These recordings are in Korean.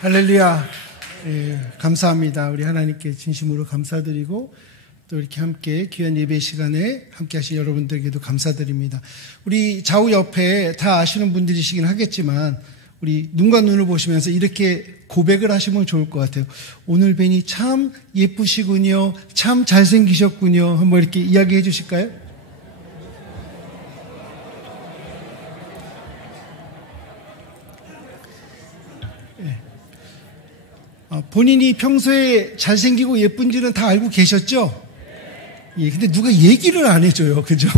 할렐루야. 감사합니다. 우리 하나님께 진심으로 감사드리고 또 이렇게 함께 귀한 예배 시간에 함께 하신 여러분들에게도 감사드립니다. 우리 좌우 옆에 다 아시는 분들이시긴 하겠지만 우리 눈과 눈을 보시면서 이렇게 고백을 하시면 좋을 것 같아요. 오늘 뵈니 참 예쁘시군요. 참 잘생기셨군요. 한번 이렇게 이야기해 주실까요? 본인이 평소에 잘생기고 예쁜지는 다 알고 계셨죠? 예, 근데 누가 얘기를 안 해줘요. 그죠?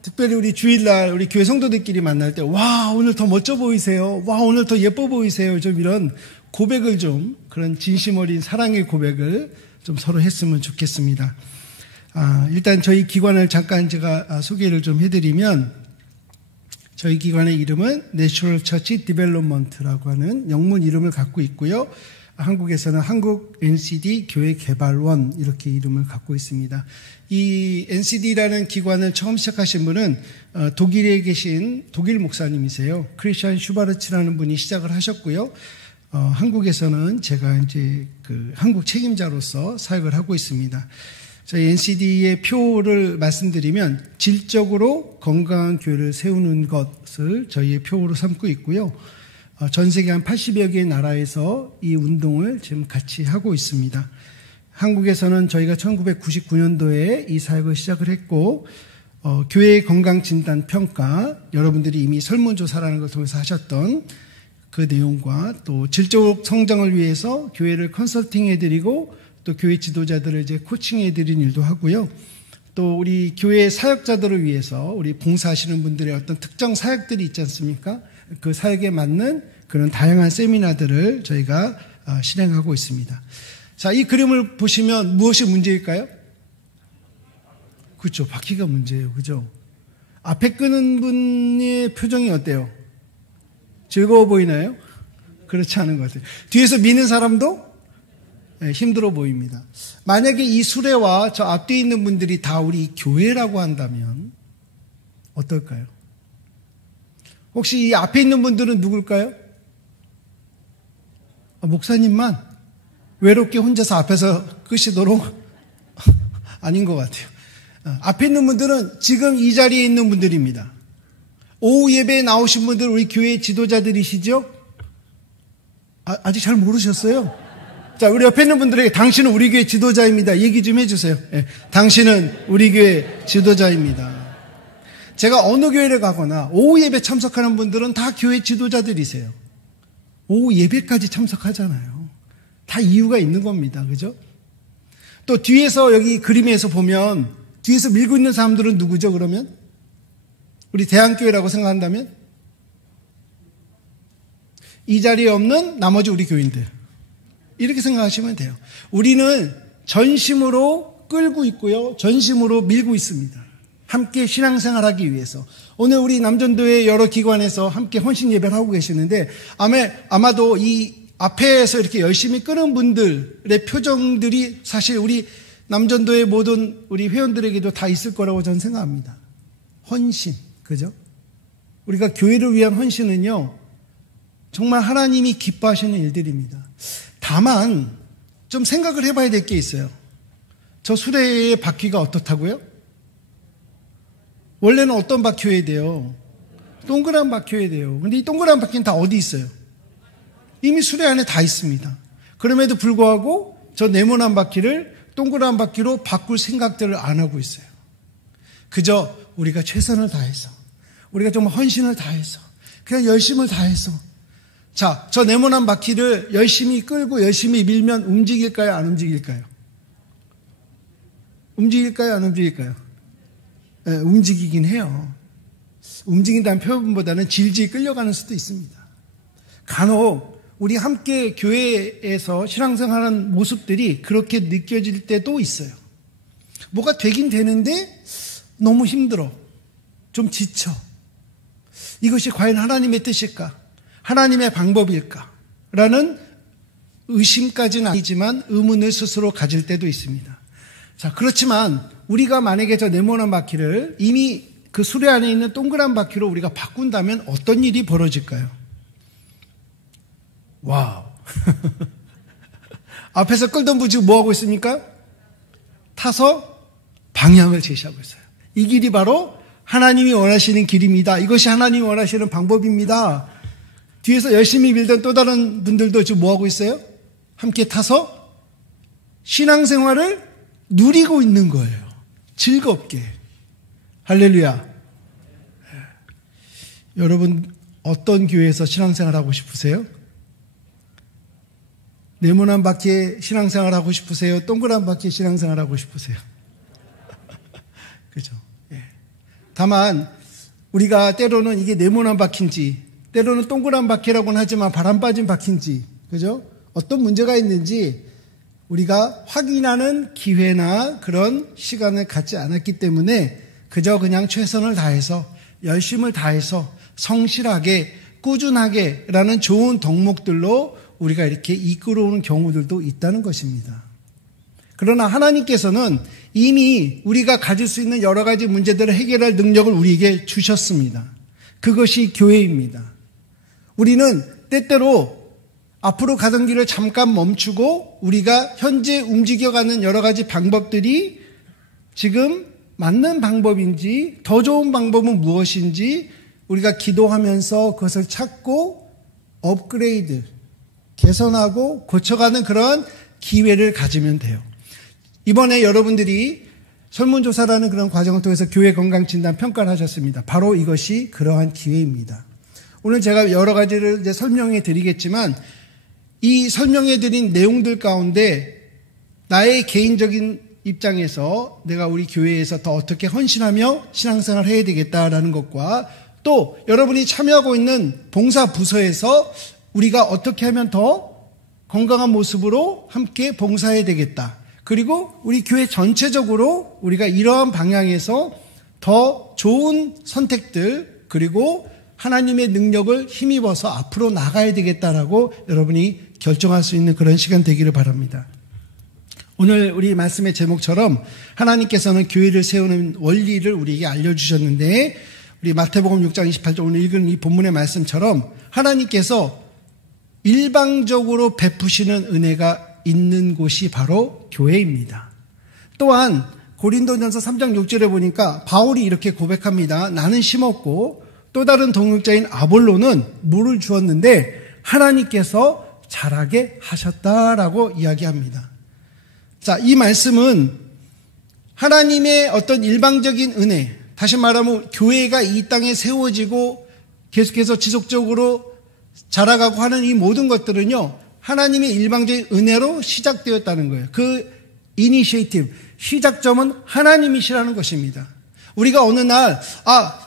특별히 우리 주일날 우리 교회 성도들끼리 만날 때, 와, 오늘 더 멋져 보이세요. 와, 오늘 더 예뻐 보이세요. 좀 이런 고백을 그런 진심 어린 사랑의 고백을 좀 서로 했으면 좋겠습니다. 일단 저희 기관을 잠깐 제가 소개를 좀 해드리면, 저희 기관의 이름은 Natural Church Development라고 하는 영문 이름을 갖고 있고요. 한국에서는 한국 NCD 교회개발원 이렇게 이름을 갖고 있습니다. 이 NCD라는 기관을 처음 시작하신 분은 독일에 계신 독일 목사님이세요. 크리스찬 슈바르츠라는 분이 시작을 하셨고요. 한국에서는 제가 이제 한국 책임자로서 사역을 하고 있습니다. 저희 NCD의 표를 말씀드리면 질적으로 건강한 교회를 세우는 것을 저희의 표로 삼고 있고요. 전 세계 한 80여 개의 나라에서 이 운동을 지금 같이 하고 있습니다. 한국에서는 저희가 1999년도에 이 사역을 시작을 했고, 교회 건강진단 평가, 여러분들이 이미 설문조사라는 걸 통해서 하셨던 그 내용과 또 질적 성장을 위해서 교회를 컨설팅해드리고 또 교회 지도자들을 이제 코칭해드린 일도 하고요. 또 우리 교회 사역자들을 위해서 우리 봉사하시는 분들의 어떤 특정 사역들이 있지 않습니까? 그 사역에 맞는 그런 다양한 세미나들을 저희가 실행하고 있습니다. 자, 이 그림을 보시면 무엇이 문제일까요? 그렇죠. 바퀴가 문제예요. 그죠? 앞에 끄는 분의 표정이 어때요? 즐거워 보이나요? 그렇지 않은 것 같아요. 뒤에서 미는 사람도 힘들어 보입니다. 만약에 이 수레와 저 앞뒤에 있는 분들이 다 우리 교회라고 한다면 어떨까요? 혹시 이 앞에 있는 분들은 누굴까요? 목사님만 외롭게 혼자서 앞에서 끄시도록 아닌 것 같아요. 앞에 있는 분들은 지금 이 자리에 있는 분들입니다. 오후 예배에 나오신 분들 우리 교회 지도자들이시죠? 아직 잘 모르셨어요? 자, 우리 옆에 있는 분들에게 당신은 우리 교회 지도자입니다. 얘기 좀 해주세요. 당신은 우리 교회 지도자입니다. 제가 어느 교회를 가거나 오후 예배 참석하는 분들은 다 교회 지도자들이세요. 오후 예배까지 참석하잖아요. 다 이유가 있는 겁니다. 그죠? 또 뒤에서 여기 그림에서 보면 뒤에서 밀고 있는 사람들은 누구죠, 그러면? 우리 대한교회라고 생각한다면? 이 자리에 없는 나머지 우리 교인들. 이렇게 생각하시면 돼요. 우리는 전심으로 끌고 있고요. 전심으로 밀고 있습니다. 함께 신앙생활하기 위해서. 오늘 우리 남전도의 여러 기관에서 함께 헌신 예배를 하고 계시는데 아마도 이 앞에서 이렇게 열심히 끄는 분들의 표정들이 사실 우리 남전도의 모든 우리 회원들에게도 다 있을 거라고 저는 생각합니다. 헌신, 그죠? 우리가 교회를 위한 헌신은요, 정말 하나님이 기뻐하시는 일들입니다. 다만 좀 생각을 해봐야 될 게 있어요. 저 수레의 바퀴가 어떻다고요? 원래는 어떤 바퀴여야 돼요? 동그란 바퀴여야 돼요. 근데 이 동그란 바퀴는 다 어디 있어요? 이미 수레 안에 다 있습니다. 그럼에도 불구하고 저 네모난 바퀴를 동그란 바퀴로 바꿀 생각들을 안 하고 있어요. 그저 우리가 최선을 다해서, 우리가 정말 헌신을 다해서, 그냥 열심을 다해서, 자, 저 네모난 바퀴를 열심히 끌고 열심히 밀면 움직일까요? 안 움직일까요? 움직일까요? 안 움직일까요? 네, 움직이긴 해요. 움직인다는 표현보다는 질질 끌려가는 수도 있습니다. 간혹 우리 함께 교회에서 신앙생활하는 모습들이 그렇게 느껴질 때도 있어요. 뭐가 되긴 되는데 너무 힘들어. 좀 지쳐. 이것이 과연 하나님의 뜻일까? 하나님의 방법일까? 라는 의심까지는 아니지만 의문을 스스로 가질 때도 있습니다. 자, 그렇지만 우리가 만약에 저 네모난 바퀴를 이미 그 수레 안에 있는 동그란 바퀴로 우리가 바꾼다면 어떤 일이 벌어질까요? 와우. 앞에서 끌던 분 지금 뭐하고 있습니까? 타서 방향을 제시하고 있어요. 이 길이 바로 하나님이 원하시는 길입니다. 이것이 하나님이 원하시는 방법입니다. 뒤에서 열심히 밀던 또 다른 분들도 지금 뭐하고 있어요? 함께 타서 신앙생활을 누리고 있는 거예요. 즐겁게. 할렐루야. 여러분 어떤 교회에서 신앙생활하고 싶으세요? 네모난 바퀴에 신앙생활하고 싶으세요? 동그란 바퀴에 신앙생활하고 싶으세요? 그죠? 예. 다만 우리가 때로는 이게 네모난 바퀴인지 때로는 동그란 바퀴라고는 하지만 바람 빠진 바퀴인지 그죠? 어떤 문제가 있는지 우리가 확인하는 기회나 그런 시간을 갖지 않았기 때문에 그저 그냥 최선을 다해서 열심을 다해서 성실하게 꾸준하게 라는 좋은 덕목들로 우리가 이렇게 이끌어오는 경우들도 있다는 것입니다. 그러나 하나님께서는 이미 우리가 가질 수 있는 여러 가지 문제들을 해결할 능력을 우리에게 주셨습니다. 그것이 교회입니다. 우리는 때때로 앞으로 가던 길을 잠깐 멈추고 우리가 현재 움직여가는 여러 가지 방법들이 지금 맞는 방법인지 더 좋은 방법은 무엇인지 우리가 기도하면서 그것을 찾고 업그레이드, 개선하고 고쳐가는 그런 기회를 가지면 돼요. 이번에 여러분들이 설문조사라는 그런 과정을 통해서 교회 건강진단 평가를 하셨습니다. 바로 이것이 그러한 기회입니다. 오늘 제가 여러 가지를 이제 설명해 드리겠지만 이 설명해 드린 내용들 가운데 나의 개인적인 입장에서 내가 우리 교회에서 더 어떻게 헌신하며 신앙생활을 해야 되겠다라는 것과 또 여러분이 참여하고 있는 봉사 부서에서 우리가 어떻게 하면 더 건강한 모습으로 함께 봉사해야 되겠다. 그리고 우리 교회 전체적으로 우리가 이러한 방향에서 더 좋은 선택들 그리고 하나님의 능력을 힘입어서 앞으로 나가야 되겠다라고 여러분이 결정할 수 있는 그런 시간 되기를 바랍니다. 오늘 우리 말씀의 제목처럼 하나님께서는 교회를 세우는 원리를 우리에게 알려주셨는데 우리 마태복음 6장 28절 오늘 읽은 이 본문의 말씀처럼 하나님께서 일방적으로 베푸시는 은혜가 있는 곳이 바로 교회입니다. 또한 고린도전서 3장 6절에 보니까 바울이 이렇게 고백합니다. 나는 심었고 또 다른 동역자인 아볼로는 물을 주었는데 하나님께서 자라게 하셨다라고 이야기합니다. 자, 이 말씀은 하나님의 어떤 일방적인 은혜, 다시 말하면 교회가 이 땅에 세워지고 계속해서 지속적으로 자라가고 하는 이 모든 것들은요, 하나님의 일방적인 은혜로 시작되었다는 거예요. 그 이니시에이티브, 시작점은 하나님이시라는 것입니다. 우리가 어느 날,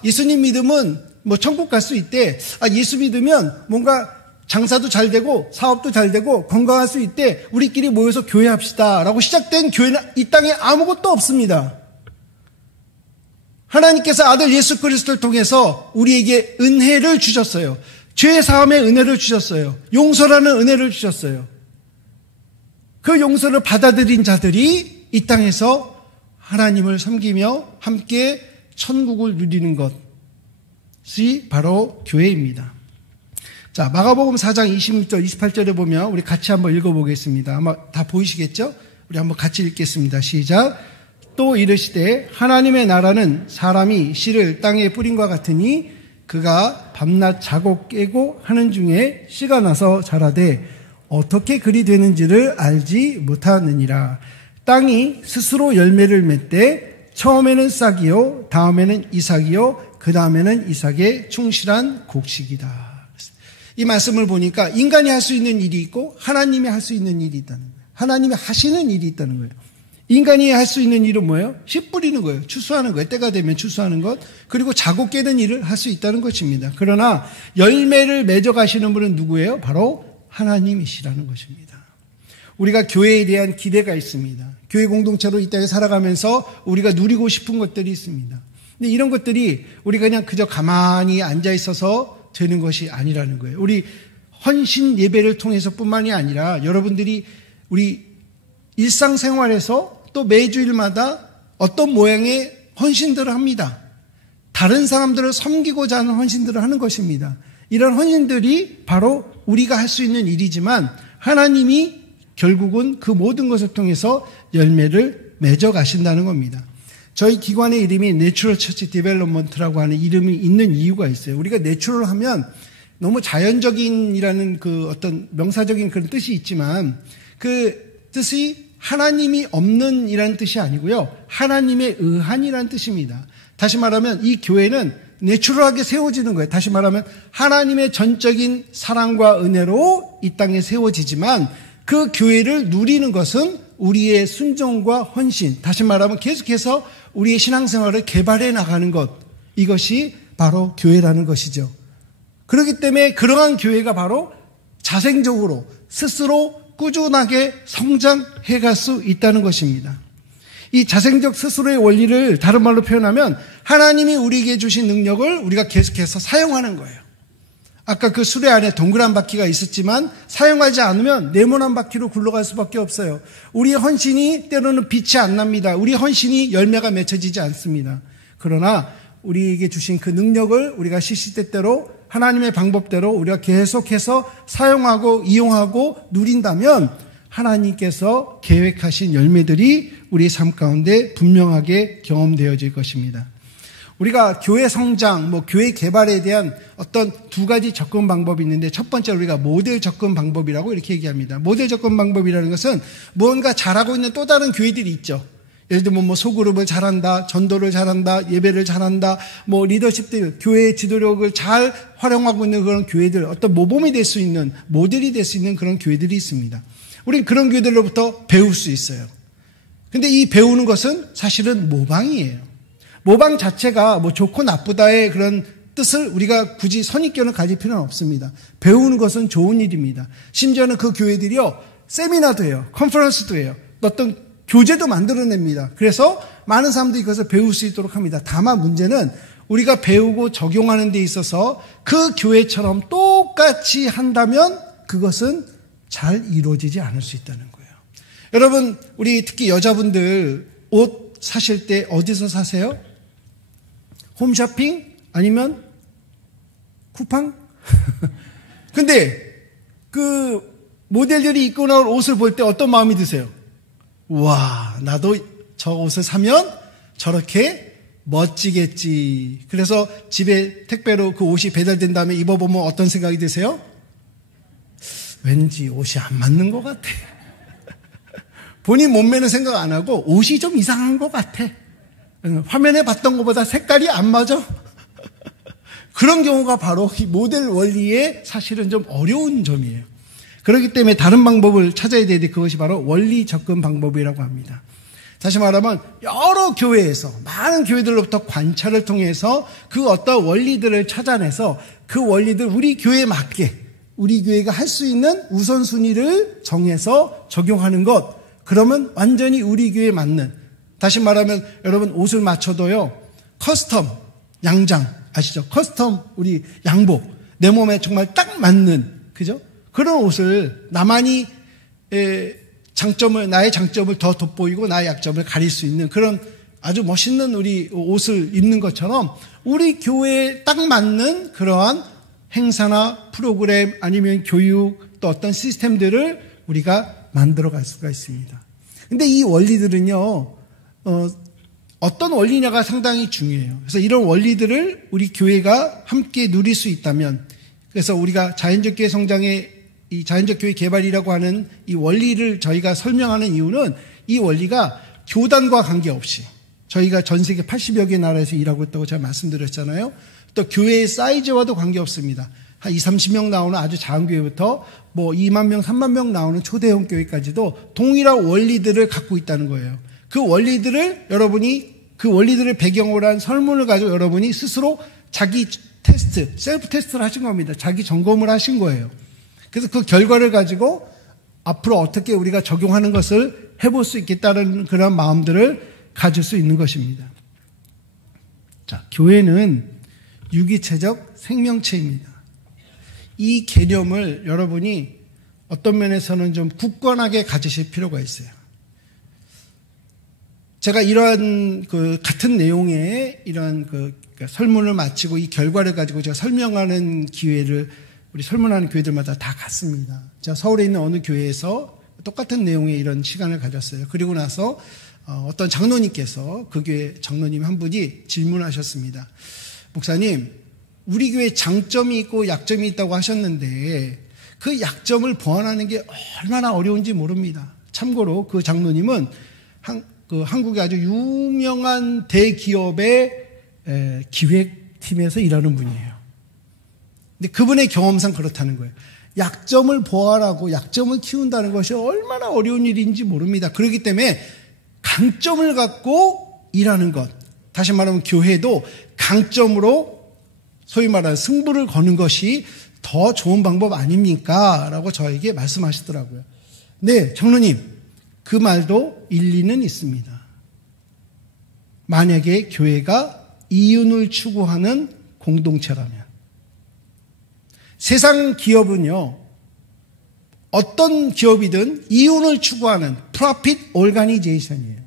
예수님 믿으면 뭐 천국 갈 수 있대. 예수 믿으면 뭔가 장사도 잘 되고 사업도 잘 되고 건강할 수 있대. 우리끼리 모여서 교회합시다. 라고 시작된 교회는 이 땅에 아무것도 없습니다. 하나님께서 아들 예수 그리스도를 통해서 우리에게 은혜를 주셨어요. 죄 사함의 은혜를 주셨어요. 용서라는 은혜를 주셨어요. 그 용서를 받아들인 자들이 이 땅에서 하나님을 섬기며 함께 천국을 누리는 것이 바로 교회입니다. 자, 마가복음 4장 26절, 28절에 보면 우리 같이 한번 읽어보겠습니다. 아마 다 보이시겠죠? 우리 한번 같이 읽겠습니다. 시작. 또 이르시되 하나님의 나라는 사람이 씨를 땅에 뿌린과 같으니 그가 밤낮 자고 깨고 하는 중에 씨가 나서 자라되 어떻게 그리 되는지를 알지 못하느니라. 땅이 스스로 열매를 맺되 처음에는 싹이요 다음에는 이삭이요 그 다음에는 이삭의 충실한 곡식이다. 이 말씀을 보니까 인간이 할 수 있는 일이 있고 하나님이 할 수 있는 일이 있다는 거예요. 하나님이 하시는 일이 있다는 거예요. 인간이 할 수 있는 일은 뭐예요? 씨 뿌리는 거예요. 추수하는 거예요. 때가 되면 추수하는 것. 그리고 자고 깨는 일을 할 수 있다는 것입니다. 그러나 열매를 맺어 가시는 분은 누구예요? 바로 하나님이시라는 것입니다. 우리가 교회에 대한 기대가 있습니다. 교회 공동체로 이 땅에 살아가면서 우리가 누리고 싶은 것들이 있습니다. 근데 이런 것들이 우리가 그냥 그저 가만히 앉아 있어서 되는 것이 아니라는 거예요. 우리 헌신 예배를 통해서 뿐만이 아니라 여러분들이 우리 일상생활에서 또 매주일마다 어떤 모양의 헌신들을 합니다. 다른 사람들을 섬기고자 하는 헌신들을 하는 것입니다. 이런 헌신들이 바로 우리가 할 수 있는 일이지만 하나님이 결국은 그 모든 것을 통해서 열매를 맺어 가신다는 겁니다. 저희 기관의 이름이 내추럴 처치 디벨롭먼트라고 하는 이름이 있는 이유가 있어요. 우리가 내추럴 하면 너무 자연적인이라는 그 어떤 명사적인 그런 뜻이 있지만 그 뜻이 하나님이 없는 이라는 뜻이 아니고요. 하나님에 의한이라는 뜻입니다. 다시 말하면 이 교회는 내추럴하게 세워지는 거예요. 다시 말하면 하나님의 전적인 사랑과 은혜로 이 땅에 세워지지만 그 교회를 누리는 것은 우리의 순종과 헌신, 다시 말하면 계속해서 우리의 신앙생활을 개발해 나가는 것, 이것이 바로 교회라는 것이죠. 그렇기 때문에 그러한 교회가 바로 자생적으로 스스로 꾸준하게 성장해 갈 수 있다는 것입니다. 이 자생적 스스로의 원리를 다른 말로 표현하면 하나님이 우리에게 주신 능력을 우리가 계속해서 사용하는 거예요. 아까 그 수레 안에 동그란 바퀴가 있었지만 사용하지 않으면 네모난 바퀴로 굴러갈 수밖에 없어요. 우리의 헌신이 때로는 빛이 안 납니다. 우리의 헌신이 열매가 맺혀지지 않습니다. 그러나 우리에게 주신 그 능력을 우리가 시시때때로 하나님의 방법대로 우리가 계속해서 사용하고 이용하고 누린다면 하나님께서 계획하신 열매들이 우리의 삶 가운데 분명하게 경험되어질 것입니다. 우리가 교회 성장, 교회 개발에 대한 어떤 두 가지 접근 방법이 있는데 첫 번째로 우리가 모델 접근 방법이라고 이렇게 얘기합니다. 모델 접근 방법이라는 것은 무언가 잘하고 있는 또 다른 교회들이 있죠. 예를 들면 소그룹을 잘한다, 전도를 잘한다, 예배를 잘한다, 리더십들, 교회의 지도력을 잘 활용하고 있는 그런 교회들, 어떤 모범이 될 수 있는, 모델이 될 수 있는 그런 교회들이 있습니다. 우리는 그런 교회들로부터 배울 수 있어요. 근데 이 배우는 것은 사실은 모방이에요. 모방 자체가 좋고 나쁘다의 그런 뜻을 우리가 굳이 선입견을 가질 필요는 없습니다. 배우는 것은 좋은 일입니다. 심지어는 그 교회들이요, 세미나도 해요. 컨퍼런스도 해요. 어떤 교재도 만들어냅니다. 그래서 많은 사람들이 이것을 배울 수 있도록 합니다. 다만 문제는 우리가 배우고 적용하는 데 있어서 그 교회처럼 똑같이 한다면 그것은 잘 이루어지지 않을 수 있다는 거예요. 여러분, 우리 특히 여자분들 옷 사실 때 어디서 사세요? 홈쇼핑? 아니면 쿠팡? 근데 그 모델들이 입고 나올 옷을 볼 때 어떤 마음이 드세요? 와, 나도 저 옷을 사면 저렇게 멋지겠지. 그래서 집에 택배로 그 옷이 배달된 다음에 입어보면 어떤 생각이 드세요? 왠지 옷이 안 맞는 것 같아. 본인 몸매는 생각 안 하고 옷이 좀 이상한 것 같아. 화면에 봤던 것보다 색깔이 안 맞아. 그런 경우가 바로 이 모델 원리의 사실은 좀 어려운 점이에요. 그렇기 때문에 다른 방법을 찾아야 되는데 그것이 바로 원리 접근 방법이라고 합니다. 다시 말하면 여러 교회에서 많은 교회들로부터 관찰을 통해서 그 어떤 원리들을 찾아내서 그 원리들 우리 교회에 맞게 우리 교회가 할 수 있는 우선순위를 정해서 적용하는 것. 그러면 완전히 우리 교회에 맞는, 다시 말하면 여러분 옷을 맞춰도요, 커스텀 양장 아시죠? 커스텀 우리 양복, 내 몸에 정말 딱 맞는, 그죠? 그런 옷을 나만이 나의 장점을 더 돋보이고 나의 약점을 가릴 수 있는 그런 아주 멋있는 우리 옷을 입는 것처럼 우리 교회에 딱 맞는 그러한 행사나 프로그램 아니면 교육 또 어떤 시스템들을 우리가 만들어 갈 수가 있습니다. 근데 이 원리들은요, 어떤 원리냐가 상당히 중요해요. 그래서 이런 원리들을 우리 교회가 함께 누릴 수 있다면, 그래서 우리가 자연적 교회 성장의 이 자연적 교회 개발이라고 하는 이 원리를 저희가 설명하는 이유는 이 원리가 교단과 관계없이 저희가 전 세계 80여 개 나라에서 일하고 있다고 제가 말씀드렸잖아요. 또 교회의 사이즈와도 관계없습니다. 한 20, 30명 나오는 아주 작은 교회부터 2만 명, 3만 명 나오는 초대형 교회까지도 동일한 원리들을 갖고 있다는 거예요. 그 원리들을 여러분이 그 원리들을 배경으로 한 설문을 가지고 여러분이 스스로 자기 테스트, 셀프 테스트를 하신 겁니다. 자기 점검을 하신 거예요. 그래서 그 결과를 가지고 앞으로 어떻게 우리가 적용하는 것을 해볼 수 있겠다는 그런 마음들을 가질 수 있는 것입니다. 자, 교회는 유기체적 생명체입니다. 이 개념을 여러분이 어떤 면에서는 좀 굳건하게 가지실 필요가 있어요. 제가 이러한 같은 내용의 이러한 설문을 마치고 이 결과를 가지고 제가 설명하는 기회를 우리 설문하는 교회들마다 다 갔습니다. 제가 서울에 있는 어느 교회에서 똑같은 내용의 이런 시간을 가졌어요. 그리고 나서 어떤 장로님께서 그 교회 장로님 한 분이 질문하셨습니다. 목사님, 우리 교회 장점이 있고 약점이 있다고 하셨는데 그 약점을 보완하는 게 얼마나 어려운지 모릅니다. 참고로 그 장로님은 한국의 아주 유명한 대기업의 기획팀에서 일하는 분이에요. 근데 그분의 경험상 그렇다는 거예요. 약점을 보완하고 약점을 키운다는 것이 얼마나 어려운 일인지 모릅니다. 그렇기 때문에 강점을 갖고 일하는 것, 다시 말하면 교회도 강점으로 소위 말하는 승부를 거는 것이 더 좋은 방법 아닙니까? 라고 저에게 말씀하시더라고요. 네, 장로님, 그 말도 일리는 있습니다. 만약에 교회가 이윤을 추구하는 공동체라면, 세상 기업은요, 어떤 기업이든 이윤을 추구하는 profit organization이에요.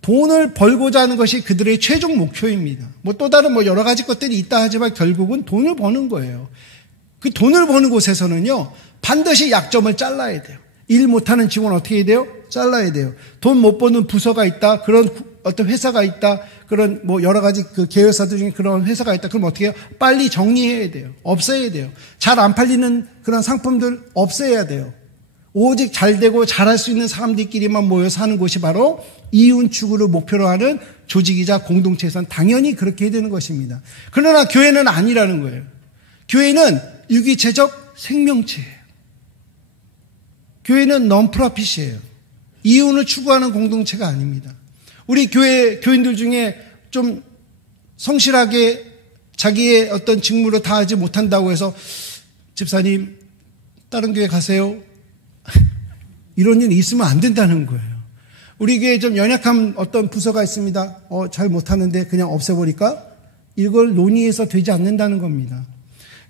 돈을 벌고자 하는 것이 그들의 최종 목표입니다. 또 다른 여러 가지 것들이 있다 하지만 결국은 돈을 버는 거예요. 그 돈을 버는 곳에서는요, 반드시 약점을 잘라야 돼요. 일 못하는 직원 어떻게 해야 돼요? 잘라야 돼요. 돈 못 버는 부서가 있다. 그런 어떤 회사가 있다. 그런 여러 가지 그 계열사들 중에 그런 회사가 있다. 그럼 어떻게 해요? 빨리 정리해야 돼요. 없애야 돼요. 잘 안 팔리는 그런 상품들 없애야 돼요. 오직 잘 되고 잘할 수 있는 사람들끼리만 모여서 하는 곳이 바로 이윤 추구를 목표로 하는 조직이자 공동체에선 당연히 그렇게 해야 되는 것입니다. 그러나 교회는 아니라는 거예요. 교회는 유기체적 생명체예요. 교회는 non-profit이에요. 이윤을 추구하는 공동체가 아닙니다. 우리 교인들 중에 좀 성실하게 자기의 어떤 직무를 다하지 못한다고 해서 집사님 다른 교회 가세요. 이런 일이 있으면 안 된다는 거예요. 우리 교회에 좀 연약한 어떤 부서가 있습니다. 잘 못하는데 그냥 없애버릴까? 이걸 논의해서 되지 않는다는 겁니다.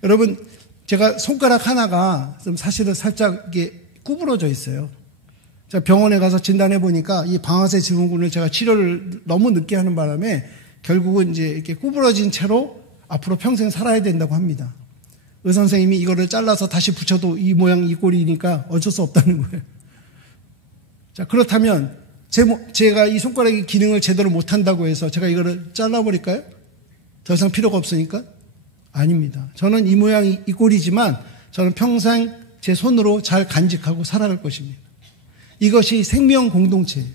여러분, 제가 손가락 하나가 좀 사실은 살짝 이게 구부러져 있어요. 제가 병원에 가서 진단해 보니까 이 방아쇠 증후군을 제가 치료를 너무 늦게 하는 바람에 결국은 이제 이렇게 구부러진 채로 앞으로 평생 살아야 된다고 합니다. 의사 선생님이 이거를 잘라서 다시 붙여도 이 모양 이 꼴이니까 어쩔 수 없다는 거예요. 자, 그렇다면 제가 이 손가락의 기능을 제대로 못한다고 해서 제가 이거를 잘라버릴까요? 더 이상 필요가 없으니까? 아닙니다. 저는 이 모양 이 꼴이지만 저는 평생 제 손으로 잘 간직하고 살아갈 것입니다. 이것이 생명 공동체예요.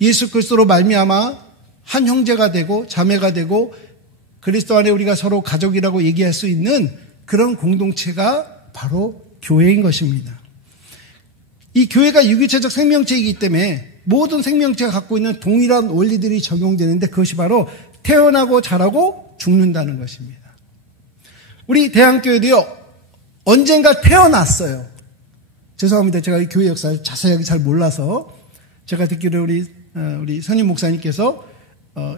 예수 그리스도로 말미암아 한 형제가 되고 자매가 되고 그리스도 안에 우리가 서로 가족이라고 얘기할 수 있는 그런 공동체가 바로 교회인 것입니다. 이 교회가 유기체적 생명체이기 때문에 모든 생명체가 갖고 있는 동일한 원리들이 적용되는데 그것이 바로 태어나고 자라고 죽는다는 것입니다. 우리 대한교회도요, 언젠가 태어났어요. 죄송합니다. 제가 이 교회 역사를 자세하게 잘 몰라서 제가 듣기로 우리 선임 목사님께서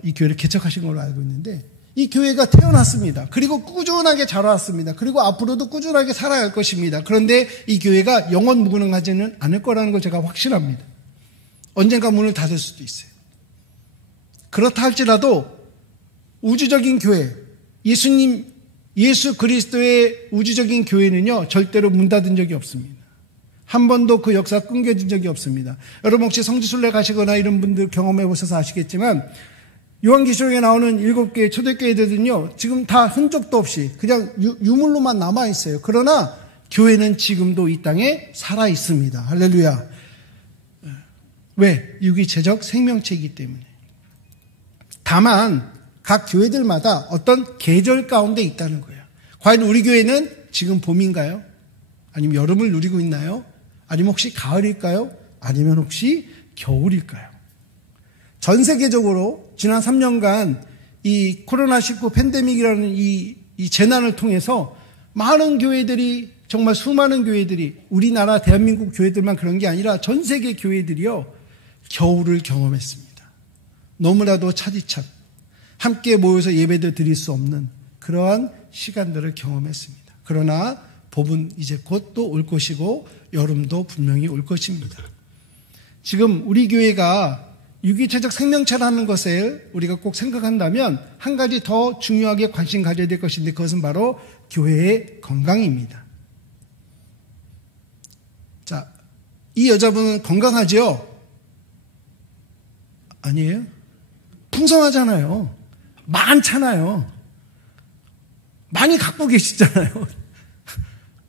이 교회를 개척하신 걸로 알고 있는데 이 교회가 태어났습니다. 그리고 꾸준하게 자라왔습니다. 그리고 앞으로도 꾸준하게 살아갈 것입니다. 그런데 이 교회가 영원 무궁하지는 않을 거라는 걸 제가 확신합니다. 언젠가 문을 닫을 수도 있어요. 그렇다 할지라도 우주적인 교회, 예수 그리스도의 우주적인 교회는요, 절대로 문 닫은 적이 없습니다. 한 번도 그 역사가 끊겨진 적이 없습니다. 여러분 혹시 성지순례 가시거나 이런 분들 경험해 보셔서 아시겠지만 요한계시록에 나오는 7개의 초대교회들은요, 지금 다 흔적도 없이 그냥 유물로만 남아있어요. 그러나 교회는 지금도 이 땅에 살아있습니다. 할렐루야. 왜? 유기체적 생명체이기 때문에. 다만 각 교회들마다 어떤 계절 가운데 있다는 거예요. 과연 우리 교회는 지금 봄인가요? 아니면 여름을 누리고 있나요? 아니면 혹시 가을일까요? 아니면 혹시 겨울일까요? 전 세계적으로 지난 3년간 이 코로나19 팬데믹이라는 이 재난을 통해서 많은 교회들이, 정말 수많은 교회들이, 우리나라 대한민국 교회들만 그런 게 아니라 전 세계 교회들이요, 겨울을 경험했습니다. 너무나도 차디찬 함께 모여서 예배도 드릴 수 없는 그러한 시간들을 경험했습니다. 그러나 봄은 이제 곧 또 올 것이고 여름도 분명히 올 것입니다. 지금 우리 교회가 유기체적 생명체라는 것을 우리가 꼭 생각한다면 한 가지 더 중요하게 관심 가져야 될 것인데 그것은 바로 교회의 건강입니다. 자, 이 여자분은 건강하죠? 아니에요? 풍성하잖아요. 많잖아요. 많이 갖고 계시잖아요.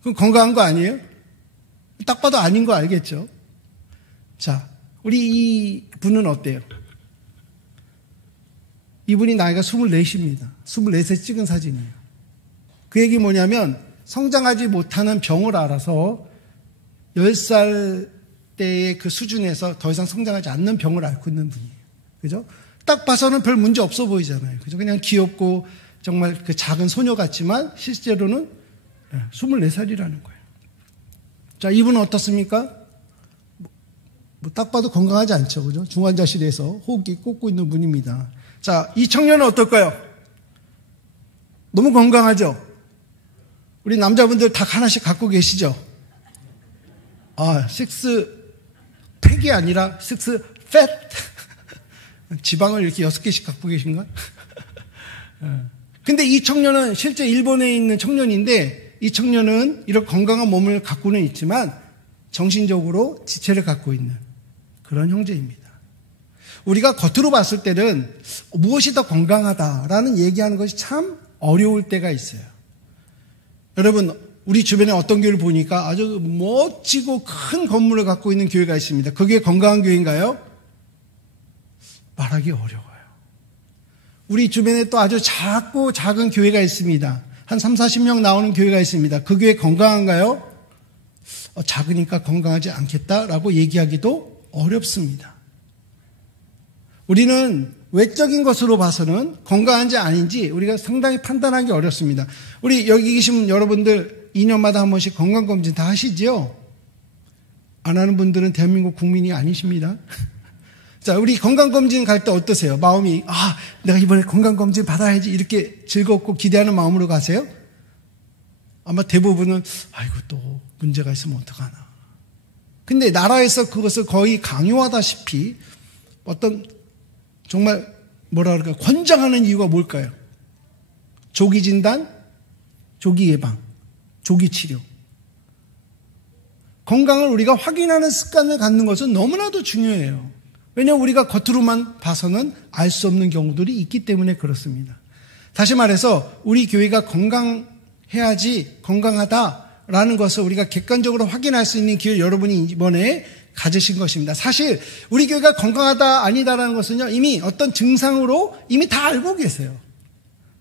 그럼 건강한 거 아니에요? 딱 봐도 아닌 거 알겠죠? 자, 우리 이 분은 어때요? 이분이 나이가 24입니다. 24세 찍은 사진이에요. 그 얘기 뭐냐면 성장하지 못하는 병을 알아서 10살 때의 그 수준에서 더 이상 성장하지 않는 병을 앓고 있는 분이에요. 그죠? 딱 봐서는 별 문제 없어 보이잖아요. 그죠? 그냥 귀엽고 정말 그 작은 소녀 같지만 실제로는 24살이라는 거예요. 자, 이분은 어떻습니까? 딱 봐도 건강하지 않죠. 그죠? 중환자실에서 호흡기 꽂고 있는 분입니다. 자, 이 청년은 어떨까요? 너무 건강하죠? 우리 남자분들 닭 하나씩 갖고 계시죠? 아, 식스팩이 아니라 식스팻. 지방을 이렇게 6개씩 갖고 계신가? 근데 이 청년은 실제 일본에 있는 청년인데 이 청년은 이런 건강한 몸을 갖고는 있지만 정신적으로 지체를 갖고 있는 그런 형제입니다. 우리가 겉으로 봤을 때는 무엇이 더 건강하다라는 얘기하는 것이 참 어려울 때가 있어요. 여러분, 우리 주변에 어떤 교회를 보니까 아주 멋지고 큰 건물을 갖고 있는 교회가 있습니다. 그게 건강한 교회인가요? 말하기 어려워요. 우리 주변에 또 아주 작고 작은 교회가 있습니다. 한 3, 40명 나오는 교회가 있습니다. 그 교회 건강한가요? 작으니까 건강하지 않겠다라고 얘기하기도 어렵습니다. 우리는 외적인 것으로 봐서는 건강한지 아닌지 우리가 상당히 판단하기 어렵습니다. 우리 여기 계신 여러분들 2년마다 한 번씩 건강검진 다 하시지요? 안 하는 분들은 대한민국 국민이 아니십니다. 자, 우리 건강검진 갈 때 어떠세요? 마음이, 내가 이번에 건강검진 받아야지 이렇게 즐겁고 기대하는 마음으로 가세요? 아마 대부분은, 아이고, 또 문제가 있으면 어떡하나. 근데 나라에서 그것을 거의 강요하다시피 어떤 정말 뭐라 그럴까, 권장하는 이유가 뭘까요? 조기 진단, 조기 예방, 조기 치료. 건강을 우리가 확인하는 습관을 갖는 것은 너무나도 중요해요. 왜냐하면 우리가 겉으로만 봐서는 알 수 없는 경우들이 있기 때문에 그렇습니다. 다시 말해서 우리 교회가 건강해야지 건강하다라는 것을 우리가 객관적으로 확인할 수 있는 기회를 여러분이 이번에 가지신 것입니다. 사실 우리 교회가 건강하다 아니다라는 것은요, 이미 어떤 증상으로 이미 다 알고 계세요.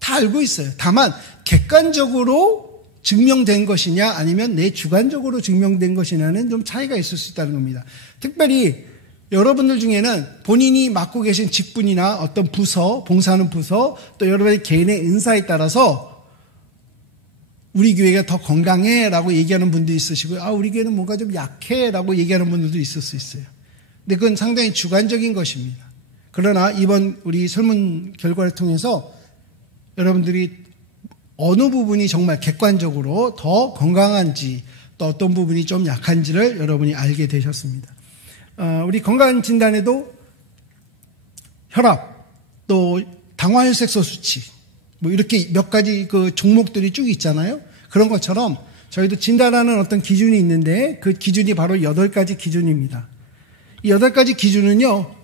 다 알고 있어요. 다만 객관적으로 증명된 것이냐 아니면 내 주관적으로 증명된 것이냐는 좀 차이가 있을 수 있다는 겁니다. 특별히 여러분들 중에는 본인이 맡고 계신 직분이나 어떤 부서, 봉사하는 부서, 또 여러분의 개인의 은사에 따라서 우리 교회가 더 건강해 라고 얘기하는 분도 있으시고요. 우리 교회는 뭔가 좀 약해 라고 얘기하는 분들도 있을 수 있어요. 근데 그건 상당히 주관적인 것입니다. 그러나 이번 우리 설문 결과를 통해서 여러분들이 어느 부분이 정말 객관적으로 더 건강한지 또 어떤 부분이 좀 약한지를 여러분이 알게 되셨습니다. 우리 건강진단에도 혈압, 또 당화혈색소 수치, 뭐 이렇게 몇 가지 그 종목들이 쭉 있잖아요. 그런 것처럼 저희도 진단하는 어떤 기준이 있는데 그 기준이 바로 8가지 기준입니다. 이 8가지 기준은요,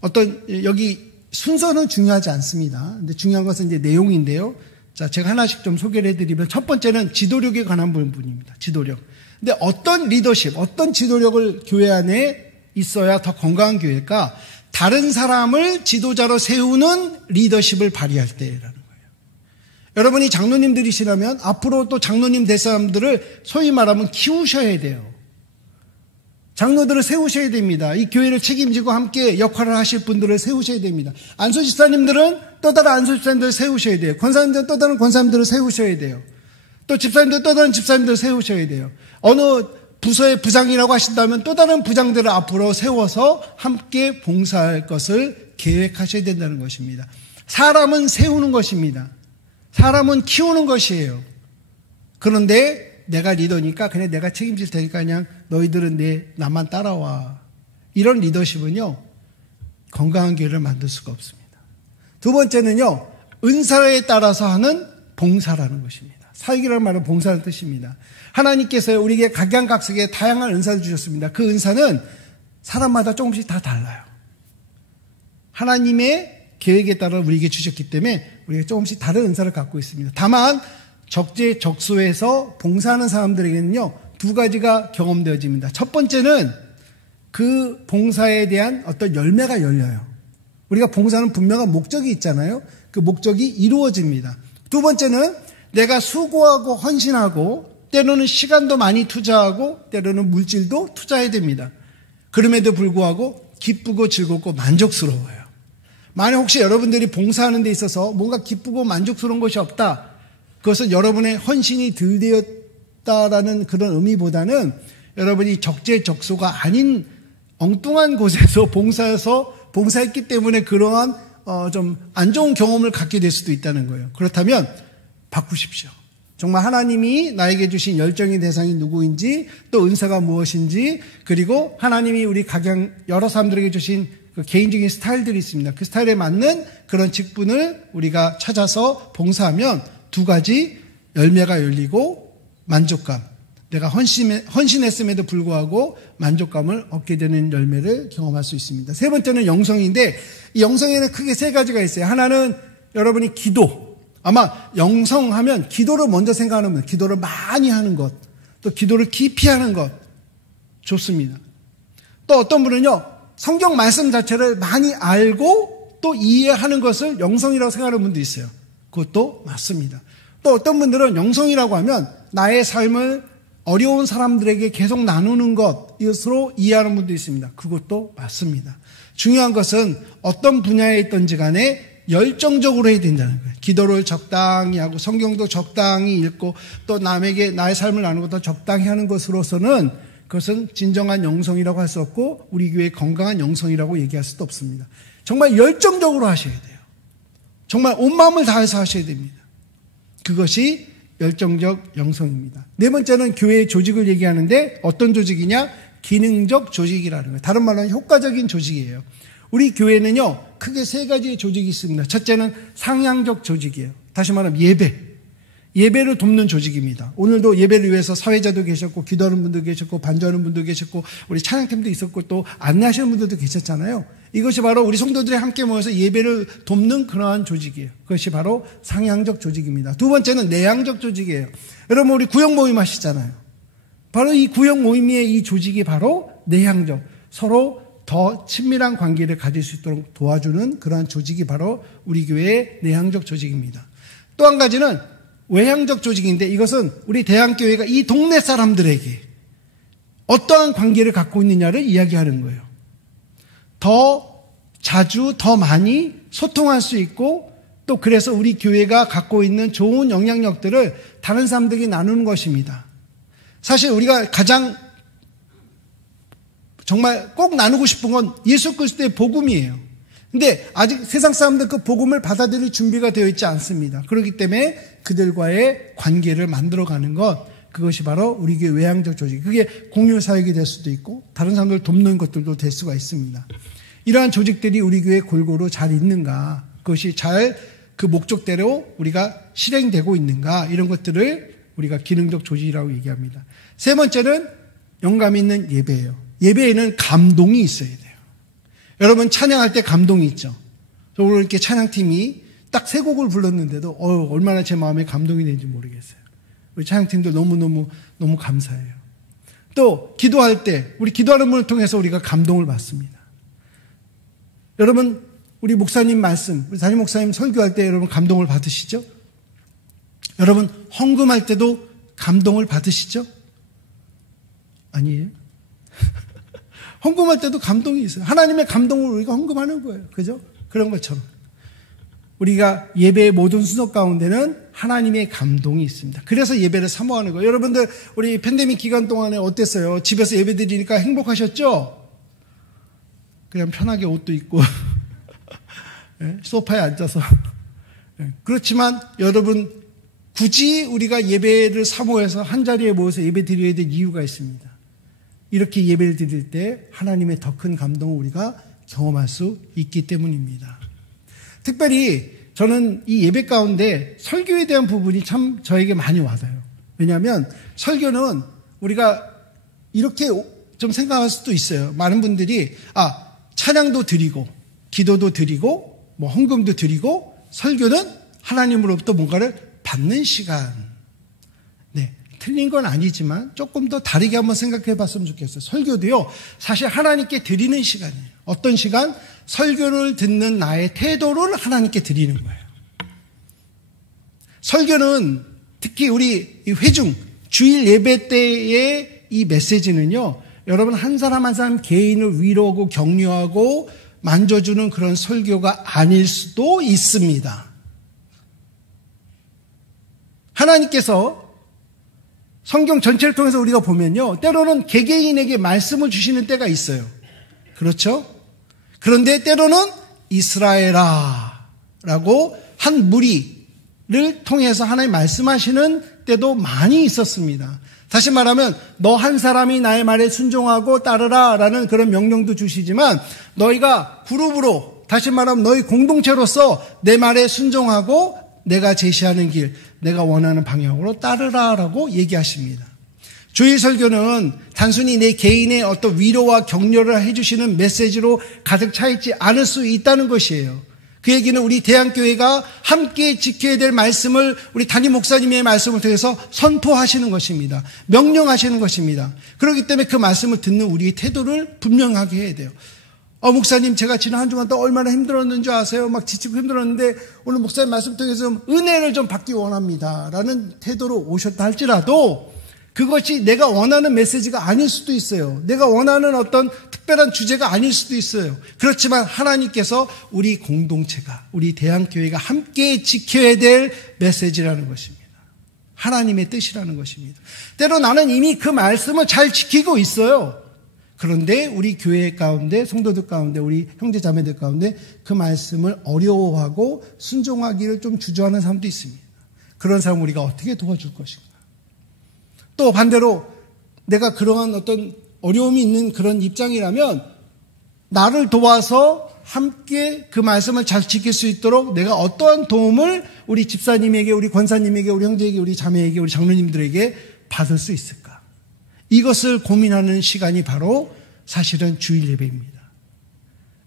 어떤 여기 순서는 중요하지 않습니다. 근데 중요한 것은 이제 내용인데요. 자, 제가 하나씩 좀 소개를 해드리면 첫 번째는 지도력에 관한 부분입니다. 지도력. 근데 어떤 리더십, 어떤 지도력을 교회 안에 있어야 더 건강한 교회일까? 다른 사람을 지도자로 세우는 리더십을 발휘할 때라는 거예요. 여러분이 장로님들이시라면 앞으로 또 장로님 될 사람들을 소위 말하면 키우셔야 돼요. 장로들을 세우셔야 됩니다. 이 교회를 책임지고 함께 역할을 하실 분들을 세우셔야 됩니다. 안수집사님들은 또 다른 안수집사님들을 세우셔야 돼요. 권사님들은 또 다른 권사님들을 세우셔야 돼요. 또 집사님들은 또 다른 집사님들을 세우셔야 돼요. 어느 부서의 부장이라고 하신다면 또 다른 부장들을 앞으로 세워서 함께 봉사할 것을 계획하셔야 된다는 것입니다. 사람은 세우는 것입니다. 사람은 키우는 것이에요. 그런데 내가 리더니까 그냥 내가 책임질 테니까 그냥 너희들은 나만 따라와. 이런 리더십은요, 건강한 교회를 만들 수가 없습니다. 두 번째는요, 은사에 따라서 하는 봉사라는 것입니다. 사역이라는 말은 봉사라는 뜻입니다. 하나님께서 우리에게 각양각색의 다양한 은사를 주셨습니다. 그 은사는 사람마다 조금씩 다 달라요. 하나님의 계획에 따라 우리에게 주셨기 때문에 우리가 조금씩 다른 은사를 갖고 있습니다. 다만 적재적소에서 봉사하는 사람들에게는요, 두 가지가 경험되어집니다. 첫 번째는 그 봉사에 대한 어떤 열매가 열려요. 우리가 봉사는 분명한 목적이 있잖아요. 그 목적이 이루어집니다. 두 번째는 내가 수고하고 헌신하고 때로는 시간도 많이 투자하고 때로는 물질도 투자해야 됩니다. 그럼에도 불구하고 기쁘고 즐겁고 만족스러워요. 만약 혹시 여러분들이 봉사하는 데 있어서 뭔가 기쁘고 만족스러운 것이 없다, 그것은 여러분의 헌신이 덜 되었다라는 그런 의미보다는 여러분이 적재적소가 아닌 엉뚱한 곳에서 봉사했기 때문에 그러한 좀 안 좋은 경험을 갖게 될 수도 있다는 거예요. 그렇다면 바꾸십시오. 정말 하나님이 나에게 주신 열정의 대상이 누구인지, 또 은사가 무엇인지, 그리고 하나님이 우리 각양 여러 사람들에게 주신 그 개인적인 스타일들이 있습니다. 그 스타일에 맞는 그런 직분을 우리가 찾아서 봉사하면 두 가지 열매가 열리고 만족감, 내가 헌신했음에도 불구하고 만족감을 얻게 되는 열매를 경험할 수 있습니다. 세 번째는 영성인데, 이 영성에는 크게 세 가지가 있어요. 하나는 여러분이 기도, 아마 영성하면 기도를 먼저 생각하는 분, 기도를 많이 하는 것, 또 기도를 깊이 하는 것 좋습니다. 또 어떤 분은요, 성경 말씀 자체를 많이 알고 또 이해하는 것을 영성이라고 생각하는 분도 있어요. 그것도 맞습니다. 또 어떤 분들은 영성이라고 하면 나의 삶을 어려운 사람들에게 계속 나누는 것, 이것으로 이해하는 분도 있습니다. 그것도 맞습니다. 중요한 것은 어떤 분야에 있든지 간에 열정적으로 해야 된다는 거예요. 기도를 적당히 하고 성경도 적당히 읽고 또 남에게 나의 삶을 나누는 것도 적당히 하는 것으로서는 그것은 진정한 영성이라고 할 수 없고 우리 교회의 건강한 영성이라고 얘기할 수도 없습니다. 정말 열정적으로 하셔야 돼요. 정말 온 마음을 다해서 하셔야 됩니다. 그것이 열정적 영성입니다. 네 번째는 교회의 조직을 얘기하는데 어떤 조직이냐? 기능적 조직이라는 거예요. 다른 말로는 효과적인 조직이에요. 우리 교회는요, 크게 세 가지의 조직이 있습니다. 첫째는 상향적 조직이에요. 다시 말하면 예배를 돕는 조직입니다. 오늘도 예배를 위해서 사회자도 계셨고, 기도하는 분도 계셨고, 반주하는 분도 계셨고, 우리 찬양팀도 있었고, 또 안내하시는 분들도 계셨잖아요. 이것이 바로 우리 성도들이 함께 모여서 예배를 돕는 그러한 조직이에요. 그것이 바로 상향적 조직입니다. 두 번째는 내향적 조직이에요. 여러분, 우리 구역 모임 하시잖아요. 바로 이 구역 모임의 이 조직이 바로 내향적, 서로 더 친밀한 관계를 가질 수 있도록 도와주는 그러한 조직이 바로 우리 교회의 내향적 조직입니다. 또 한 가지는 외향적 조직인데, 이것은 우리 대한교회가 이 동네 사람들에게 어떠한 관계를 갖고 있느냐를 이야기하는 거예요. 더 자주, 더 많이 소통할 수 있고, 또 그래서 우리 교회가 갖고 있는 좋은 영향력들을 다른 사람들에게 나누는 것입니다. 사실 우리가 가장 정말 꼭 나누고 싶은 건 예수 그리스도의 복음이에요. 근데 아직 세상 사람들 그 복음을 받아들일 준비가 되어 있지 않습니다. 그렇기 때문에 그들과의 관계를 만들어가는 것, 그것이 바로 우리 교회 외향적 조직. 그게 공유 사역이 될 수도 있고 다른 사람들 돕는 것들도 될 수가 있습니다. 이러한 조직들이 우리 교회에 골고루 잘 있는가, 그것이 잘 그 목적대로 우리가 실행되고 있는가, 이런 것들을 우리가 기능적 조직이라고 얘기합니다. 세 번째는 영감 있는 예배예요. 예배에는 감동이 있어야 돼요. 여러분, 찬양할 때 감동이 있죠. 저 오늘 이렇게 찬양팀이 딱 세 곡을 불렀는데도 얼마나 제 마음에 감동이 되는지 모르겠어요. 우리 찬양팀들 너무 감사해요. 또 기도할 때 우리 기도하는 분을 통해서 우리가 감동을 받습니다. 여러분, 우리 목사님 말씀, 우리 담임 목사님 설교할 때 여러분 감동을 받으시죠? 여러분, 헌금할 때도 감동을 받으시죠? 아니에요? 헌금할 때도 감동이 있어요. 하나님의 감동을 우리가 헌금하는 거예요. 그죠? 그런 것처럼 우리가 예배의 모든 순서 가운데는 하나님의 감동이 있습니다. 그래서 예배를 사모하는 거예요. 여러분들, 우리 팬데믹 기간 동안에 어땠어요? 집에서 예배 드리니까 행복하셨죠? 그냥 편하게 옷도 입고 소파에 앉아서. 그렇지만 여러분, 굳이 우리가 예배를 사모해서 한자리에 모여서 예배 드려야 될 이유가 있습니다. 이렇게 예배를 드릴 때 하나님의 더 큰 감동을 우리가 경험할 수 있기 때문입니다. 특별히 저는 이 예배 가운데 설교에 대한 부분이 참 저에게 많이 와닿아요. 왜냐하면 설교는 우리가 이렇게 좀 생각할 수도 있어요. 많은 분들이 찬양도 드리고 기도도 드리고 뭐 헌금도 드리고 설교는 하나님으로부터 뭔가를 받는 시간. 네, 틀린 건 아니지만 조금 더 다르게 한번 생각해 봤으면 좋겠어요. 설교도요, 사실 하나님께 드리는 시간이에요. 어떤 시간? 설교를 듣는 나의 태도를 하나님께 드리는 거예요. 설교는 특히 우리 회중, 주일 예배 때의 이 메시지는요, 여러분 한 사람 한 사람 개인을 위로하고 격려하고 만져주는 그런 설교가 아닐 수도 있습니다. 하나님께서 성경 전체를 통해서 우리가 보면요, 때로는 개개인에게 말씀을 주시는 때가 있어요. 그렇죠? 그런데 때로는 이스라엘아 라고 한 무리를 통해서 하나님 말씀하시는 때도 많이 있었습니다. 다시 말하면 너 한 사람이 나의 말에 순종하고 따르라 라는 그런 명령도 주시지만, 너희가 그룹으로, 다시 말하면 너희 공동체로서 내 말에 순종하고 내가 제시하는 길, 내가 원하는 방향으로 따르라 라고 얘기하십니다. 주일 설교는 단순히 내 개인의 어떤 위로와 격려를 해주시는 메시지로 가득 차 있지 않을 수 있다는 것이에요. 그 얘기는 우리 대한교회가 함께 지켜야 될 말씀을 우리 담임 목사님의 말씀을 통해서 선포하시는 것입니다. 명령하시는 것입니다. 그렇기 때문에 그 말씀을 듣는 우리의 태도를 분명하게 해야 돼요. 목사님, 제가 지난 한 주간 또 얼마나 힘들었는지 아세요? 막 지치고 힘들었는데 오늘 목사님 말씀 통해서 좀 은혜를 좀 받기 원합니다 라는 태도로 오셨다 할지라도 그것이 내가 원하는 메시지가 아닐 수도 있어요. 내가 원하는 어떤 특별한 주제가 아닐 수도 있어요. 그렇지만 하나님께서 우리 공동체가, 우리 대한교회가 함께 지켜야 될 메시지라는 것입니다. 하나님의 뜻이라는 것입니다. 때로 나는 이미 그 말씀을 잘 지키고 있어요. 그런데 우리 교회 가운데, 성도들 가운데, 우리 형제 자매들 가운데 그 말씀을 어려워하고 순종하기를 좀 주저하는 사람도 있습니다. 그런 사람 우리가 어떻게 도와줄 것인가? 또 반대로 내가 그러한 어떤 어려움이 있는 그런 입장이라면 나를 도와서 함께 그 말씀을 잘 지킬 수 있도록 내가 어떠한 도움을 우리 집사님에게, 우리 권사님에게, 우리 형제에게, 우리 자매에게, 우리 장로님들에게 받을 수 있을까? 이것을 고민하는 시간이 바로 사실은 주일 예배입니다.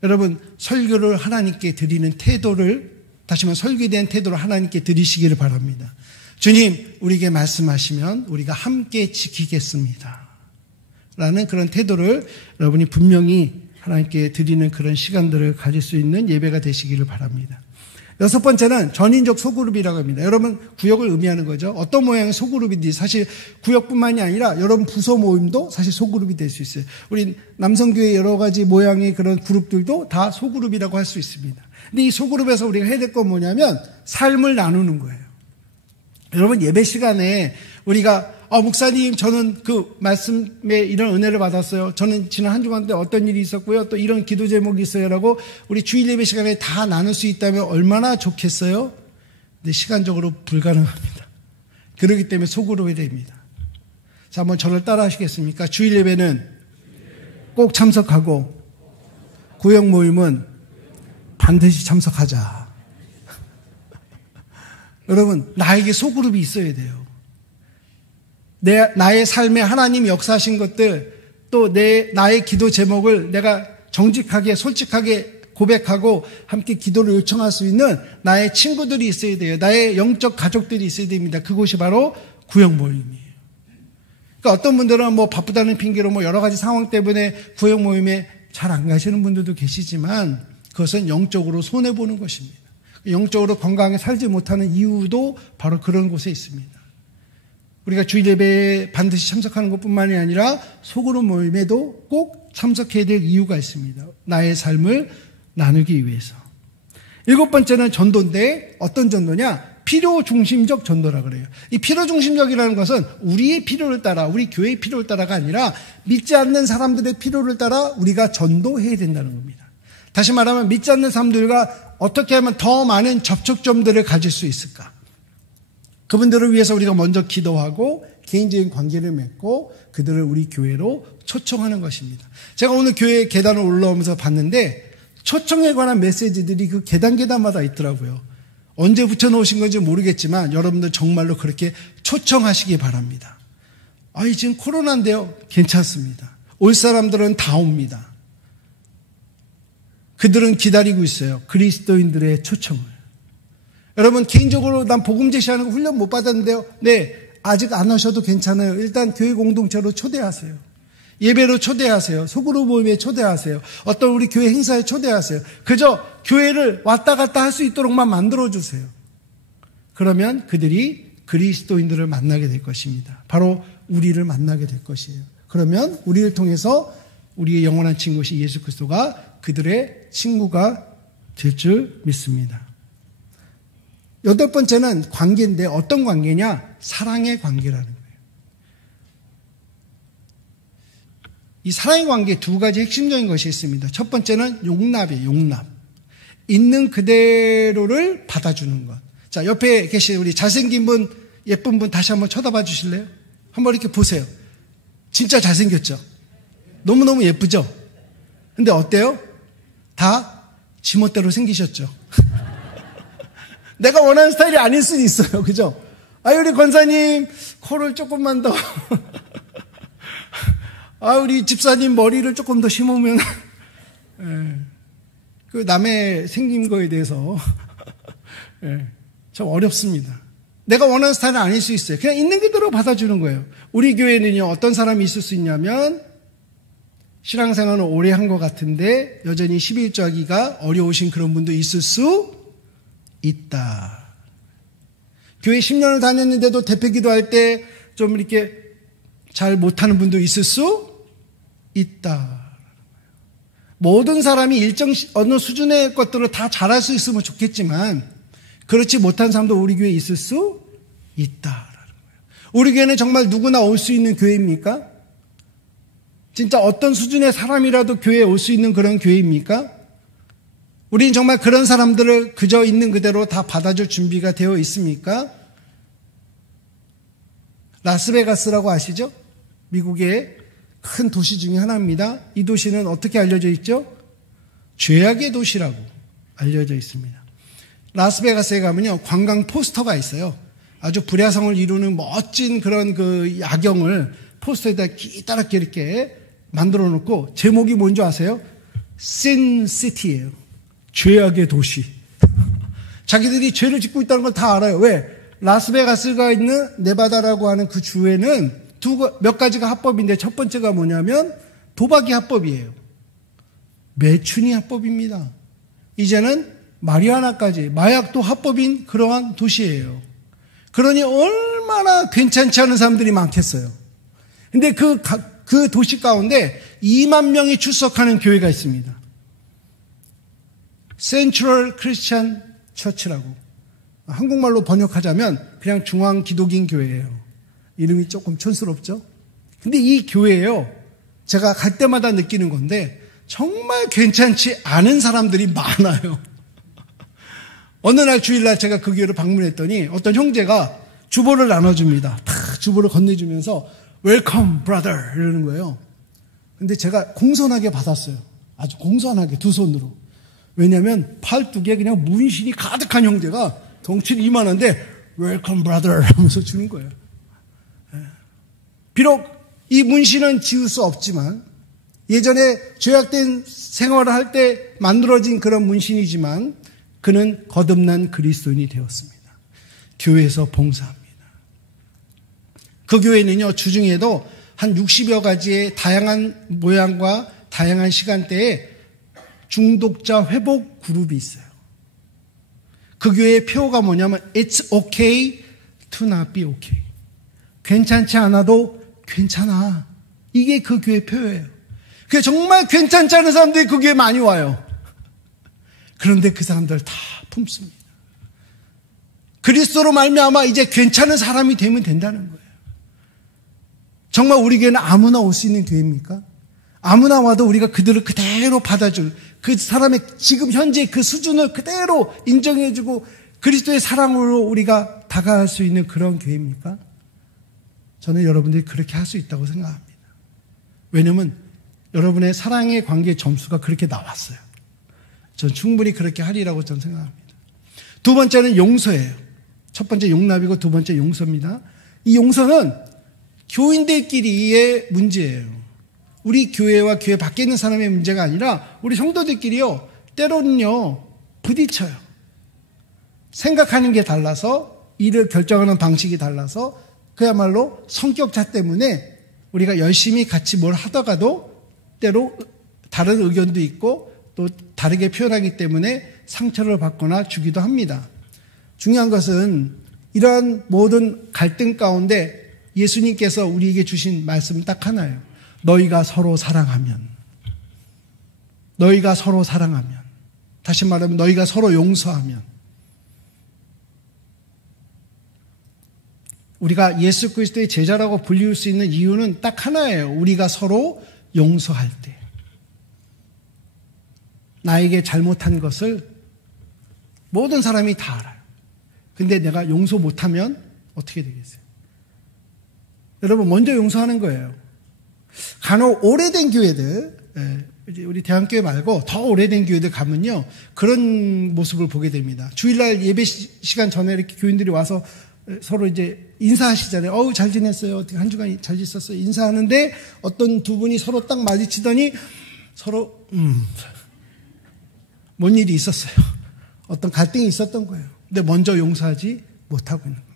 여러분, 설교를 하나님께 드리는 태도를, 다시 말해 설교에 대한 태도를 하나님께 드리시기를 바랍니다. 주님, 우리에게 말씀하시면 우리가 함께 지키겠습니다 라는 그런 태도를 여러분이 분명히 하나님께 드리는 그런 시간들을 가질 수 있는 예배가 되시기를 바랍니다. 여섯 번째는 전인적 소그룹이라고 합니다. 여러분, 구역을 의미하는 거죠. 어떤 모양의 소그룹인지, 사실 구역뿐만이 아니라 여러분 부서 모임도 사실 소그룹이 될 수 있어요. 우리 남성교회 여러 가지 모양의 그런 그룹들도 다 소그룹이라고 할 수 있습니다. 근데 이 소그룹에서 우리가 해야 될 건 뭐냐면 삶을 나누는 거예요. 여러분, 예배 시간에 우리가 목사님, 저는 그 말씀에 이런 은혜를 받았어요. 저는 지난 한 주간 때 어떤 일이 있었고요. 또 이런 기도 제목이 있어요 라고 우리 주일 예배 시간에 다 나눌 수 있다면 얼마나 좋겠어요? 근데 시간적으로 불가능합니다. 그렇기 때문에 소그룹이 됩니다. 자, 한번 저를 따라 하시겠습니까? 주일 예배는 꼭 참석하고 구역 모임은 반드시 참석하자. 여러분, 나에게 소그룹이 있어야 돼요. 나의 삶에 하나님이 역사하신 것들, 또 나의 기도 제목을 내가 정직하게, 솔직하게 고백하고 함께 기도를 요청할 수 있는 나의 친구들이 있어야 돼요. 나의 영적 가족들이 있어야 됩니다. 그곳이 바로 구역 모임이에요. 그러니까 어떤 분들은 뭐 바쁘다는 핑계로 뭐 여러 가지 상황 때문에 구역 모임에 잘 안 가시는 분들도 계시지만 그것은 영적으로 손해보는 것입니다. 영적으로 건강하게 살지 못하는 이유도 바로 그런 곳에 있습니다. 우리가 주일 예배에 반드시 참석하는 것뿐만이 아니라 소그룹 모임에도 꼭 참석해야 될 이유가 있습니다. 나의 삶을 나누기 위해서. 일곱 번째는 전도인데, 어떤 전도냐? 필요 중심적 전도라 그래요. 이 필요 중심적이라는 것은 우리의 필요를 따라, 우리 교회의 필요를 따라가 아니라 믿지 않는 사람들의 필요를 따라 우리가 전도해야 된다는 겁니다. 다시 말하면 믿지 않는 사람들과 어떻게 하면 더 많은 접촉점들을 가질 수 있을까? 그분들을 위해서 우리가 먼저 기도하고 개인적인 관계를 맺고 그들을 우리 교회로 초청하는 것입니다. 제가 오늘 교회 계단을 올라오면서 봤는데 초청에 관한 메시지들이 그 계단마다 있더라고요. 언제 붙여놓으신 건지 모르겠지만 여러분들 정말로 그렇게 초청하시기 바랍니다. 아이, 지금 코로나인데요. 괜찮습니다. 올 사람들은 다 옵니다. 그들은 기다리고 있어요. 그리스도인들의 초청을. 여러분, 개인적으로 난 복음 제시하는 거 훈련 못 받았는데요. 네, 아직 안 하셔도 괜찮아요. 일단 교회 공동체로 초대하세요. 예배로 초대하세요. 소그룹 모임에 초대하세요. 어떤 우리 교회 행사에 초대하세요. 그저 교회를 왔다 갔다 할 수 있도록만 만들어주세요. 그러면 그들이 그리스도인들을 만나게 될 것입니다. 바로 우리를 만나게 될 것이에요. 그러면 우리를 통해서 우리의 영원한 친구이신 예수 그리스도가 그들의 친구가 될 줄 믿습니다. 8번째는 관계인데 어떤 관계냐? 사랑의 관계라는 거예요. 이 사랑의 관계에 두 가지 핵심적인 것이 있습니다. 첫 번째는 용납이에요. 용납. 있는 그대로를 받아주는 것. 자, 옆에 계신 우리 잘생긴 분, 예쁜 분 다시 한번 쳐다봐 주실래요? 한번 이렇게 보세요. 진짜 잘생겼죠? 너무너무 예쁘죠? 근데 어때요? 다 지멋대로 생기셨죠? 내가 원하는 스타일이 아닐 수도 있어요. 그죠? 우리 권사님, 코를 조금만 더. 우리 집사님 머리를 조금 더 심으면. 그 남의 생긴 거에 대해서. 참 어렵습니다. 내가 원하는 스타일은 아닐 수 있어요. 그냥 있는 그대로 받아주는 거예요. 우리 교회는요, 어떤 사람이 있을 수 있냐면, 신앙생활을 오래 한 것 같은데, 여전히 11조 하기가 어려우신 그런 분도 있을 수 있다. 교회 10년을 다녔는데도 대표 기도할 때 좀 이렇게 잘 못하는 분도 있을 수 있다. 모든 사람이 일정 어느 수준의 것들을 다 잘할 수 있으면 좋겠지만 그렇지 못한 사람도 우리 교회에 있을 수 있다라는 거예요. 우리 교회는 정말 누구나 올 수 있는 교회입니까? 진짜 어떤 수준의 사람이라도 교회에 올 수 있는 그런 교회입니까? 우리는 정말 그런 사람들을 그저 있는 그대로 다 받아줄 준비가 되어 있습니까? 라스베가스라고 아시죠? 미국의 큰 도시 중에 하나입니다. 이 도시는 어떻게 알려져 있죠? 죄악의 도시라고 알려져 있습니다. 라스베가스에 가면요, 관광 포스터가 있어요. 아주 불야성을 이루는 멋진 그런 그 야경을 포스터에다 기다랗게 이렇게 만들어 놓고, 제목이 뭔지 아세요? Sin City예요. 죄악의 도시. 자기들이 죄를 짓고 있다는 걸 다 알아요. 왜? 라스베가스가 있는 네바다라고 하는 그 주에는 몇 가지가 합법인데, 첫 번째가 뭐냐면 도박이 합법이에요. 매춘이 합법입니다. 이제는 마리아나까지 마약도 합법인 그러한 도시예요. 그러니 얼마나 괜찮지 않은 사람들이 많겠어요. 근데 그 도시 가운데 2만 명이 출석하는 교회가 있습니다. 센트럴 크리스찬 처치라고. 한국말로 번역하자면 그냥 중앙 기독인 교회예요. 이름이 조금 촌스럽죠? 근데 이 교회예요, 제가 갈 때마다 느끼는 건데 정말 괜찮지 않은 사람들이 많아요. 어느 날 주일날 제가 그 교회를 방문했더니 어떤 형제가 주보를 나눠줍니다. 다 주보를 건네주면서 웰컴 브라더 이러는 거예요. 근데 제가 공손하게 받았어요. 아주 공손하게 두 손으로. 왜냐하면 팔뚝에 그냥 문신이 가득한 형제가 덩치는 이만한데 웰컴 브라더 하면서 주는 거예요. 비록 이 문신은 지울 수 없지만, 예전에 죄악된 생활을 할 때 만들어진 그런 문신이지만 그는 거듭난 그리스도인이 되었습니다. 교회에서 봉사합니다. 그 교회는요, 주중에도 한 60여 가지의 다양한 모양과 다양한 시간대에 중독자 회복 그룹이 있어요. 그 교회의 표어가 뭐냐면 It's okay to not be okay. 괜찮지 않아도 괜찮아. 이게 그 교회의 표어예요. 그게 정말 괜찮지 않은 사람들이 그 교회에 많이 와요. 그런데 그 사람들 다 품습니다. 그리스도로 말미암아 이제 괜찮은 사람이 되면 된다는 거예요. 정말 우리 교회는 아무나 올 수 있는 교회입니까? 아무나 와도 우리가 그들을 그대로 받아줄, 그 사람의 지금 현재 그 수준을 그대로 인정해주고 그리스도의 사랑으로 우리가 다가갈 수 있는 그런 교회입니까? 저는 여러분들이 그렇게 할 수 있다고 생각합니다. 왜냐하면 여러분의 사랑의 관계 점수가 그렇게 나왔어요. 전 충분히 그렇게 하리라고 저는 생각합니다. 두 번째는 용서예요. 첫 번째 용납이고 두 번째 용서입니다. 이 용서는 교인들끼리의 문제예요. 우리 교회와 교회 밖에 있는 사람의 문제가 아니라 우리 성도들끼리요, 때로는요 부딪혀요. 생각하는 게 달라서, 일을 결정하는 방식이 달라서, 그야말로 성격차 때문에 우리가 열심히 같이 뭘 하다가도 때로 다른 의견도 있고 또 다르게 표현하기 때문에 상처를 받거나 주기도 합니다. 중요한 것은 이러한 모든 갈등 가운데 예수님께서 우리에게 주신 말씀은 딱 하나예요. 너희가 서로 사랑하면, 너희가 서로 사랑하면, 다시 말하면 너희가 서로 용서하면, 우리가 예수 그리스도의 제자라고 불릴 수 있는 이유는 딱 하나예요. 우리가 서로 용서할 때. 나에게 잘못한 것을 모든 사람이 다 알아요. 근데 내가 용서 못하면 어떻게 되겠어요? 여러분, 먼저 용서하는 거예요. 간혹 오래된 교회들, 우리 대한교회 말고 더 오래된 교회들 가면요, 그런 모습을 보게 됩니다. 주일날 예배 시간 전에 이렇게 교인들이 와서 서로 이제 인사하시잖아요. 어우, 잘 지냈어요? 어떻게 한 주간 잘 지냈어요? 인사하는데 어떤 두 분이 서로 딱 마주치더니 서로 뭔 일이 있었어요. 어떤 갈등이 있었던 거예요. 근데 먼저 용서하지 못하고 있는 겁니다.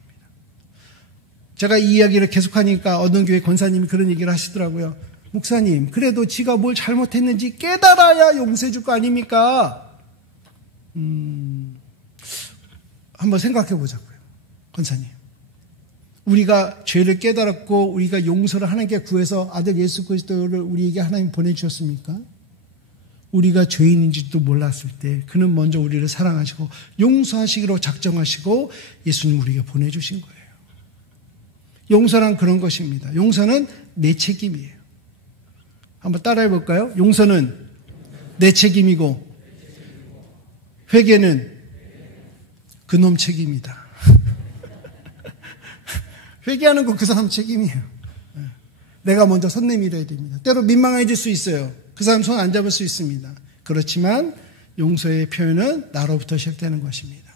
제가 이 이야기를 계속하니까 어떤 교회 권사님이 그런 얘기를 하시더라고요. 목사님, 그래도 지가 뭘 잘못했는지 깨달아야 용서해 줄 거 아닙니까? 한번 생각해 보자고요. 권사님, 우리가 죄를 깨달았고 우리가 용서를 하나님께 구해서 아들 예수 그리스도를 우리에게 하나님 보내주셨습니까? 우리가 죄인인지도 몰랐을 때 그는 먼저 우리를 사랑하시고 용서하시기로 작정하시고 예수님 우리에게 보내주신 거예요. 용서란 그런 것입니다. 용서는 내 책임이에요. 한번 따라해 볼까요? 용서는 내 책임이고 회개는 그놈 책임이다. 회개하는 건 그 사람 책임이에요. 내가 먼저 손 내밀어야 됩니다. 때로 민망해질 수 있어요. 그 사람 손 안 잡을 수 있습니다. 그렇지만 용서의 표현은 나로부터 시작되는 것입니다.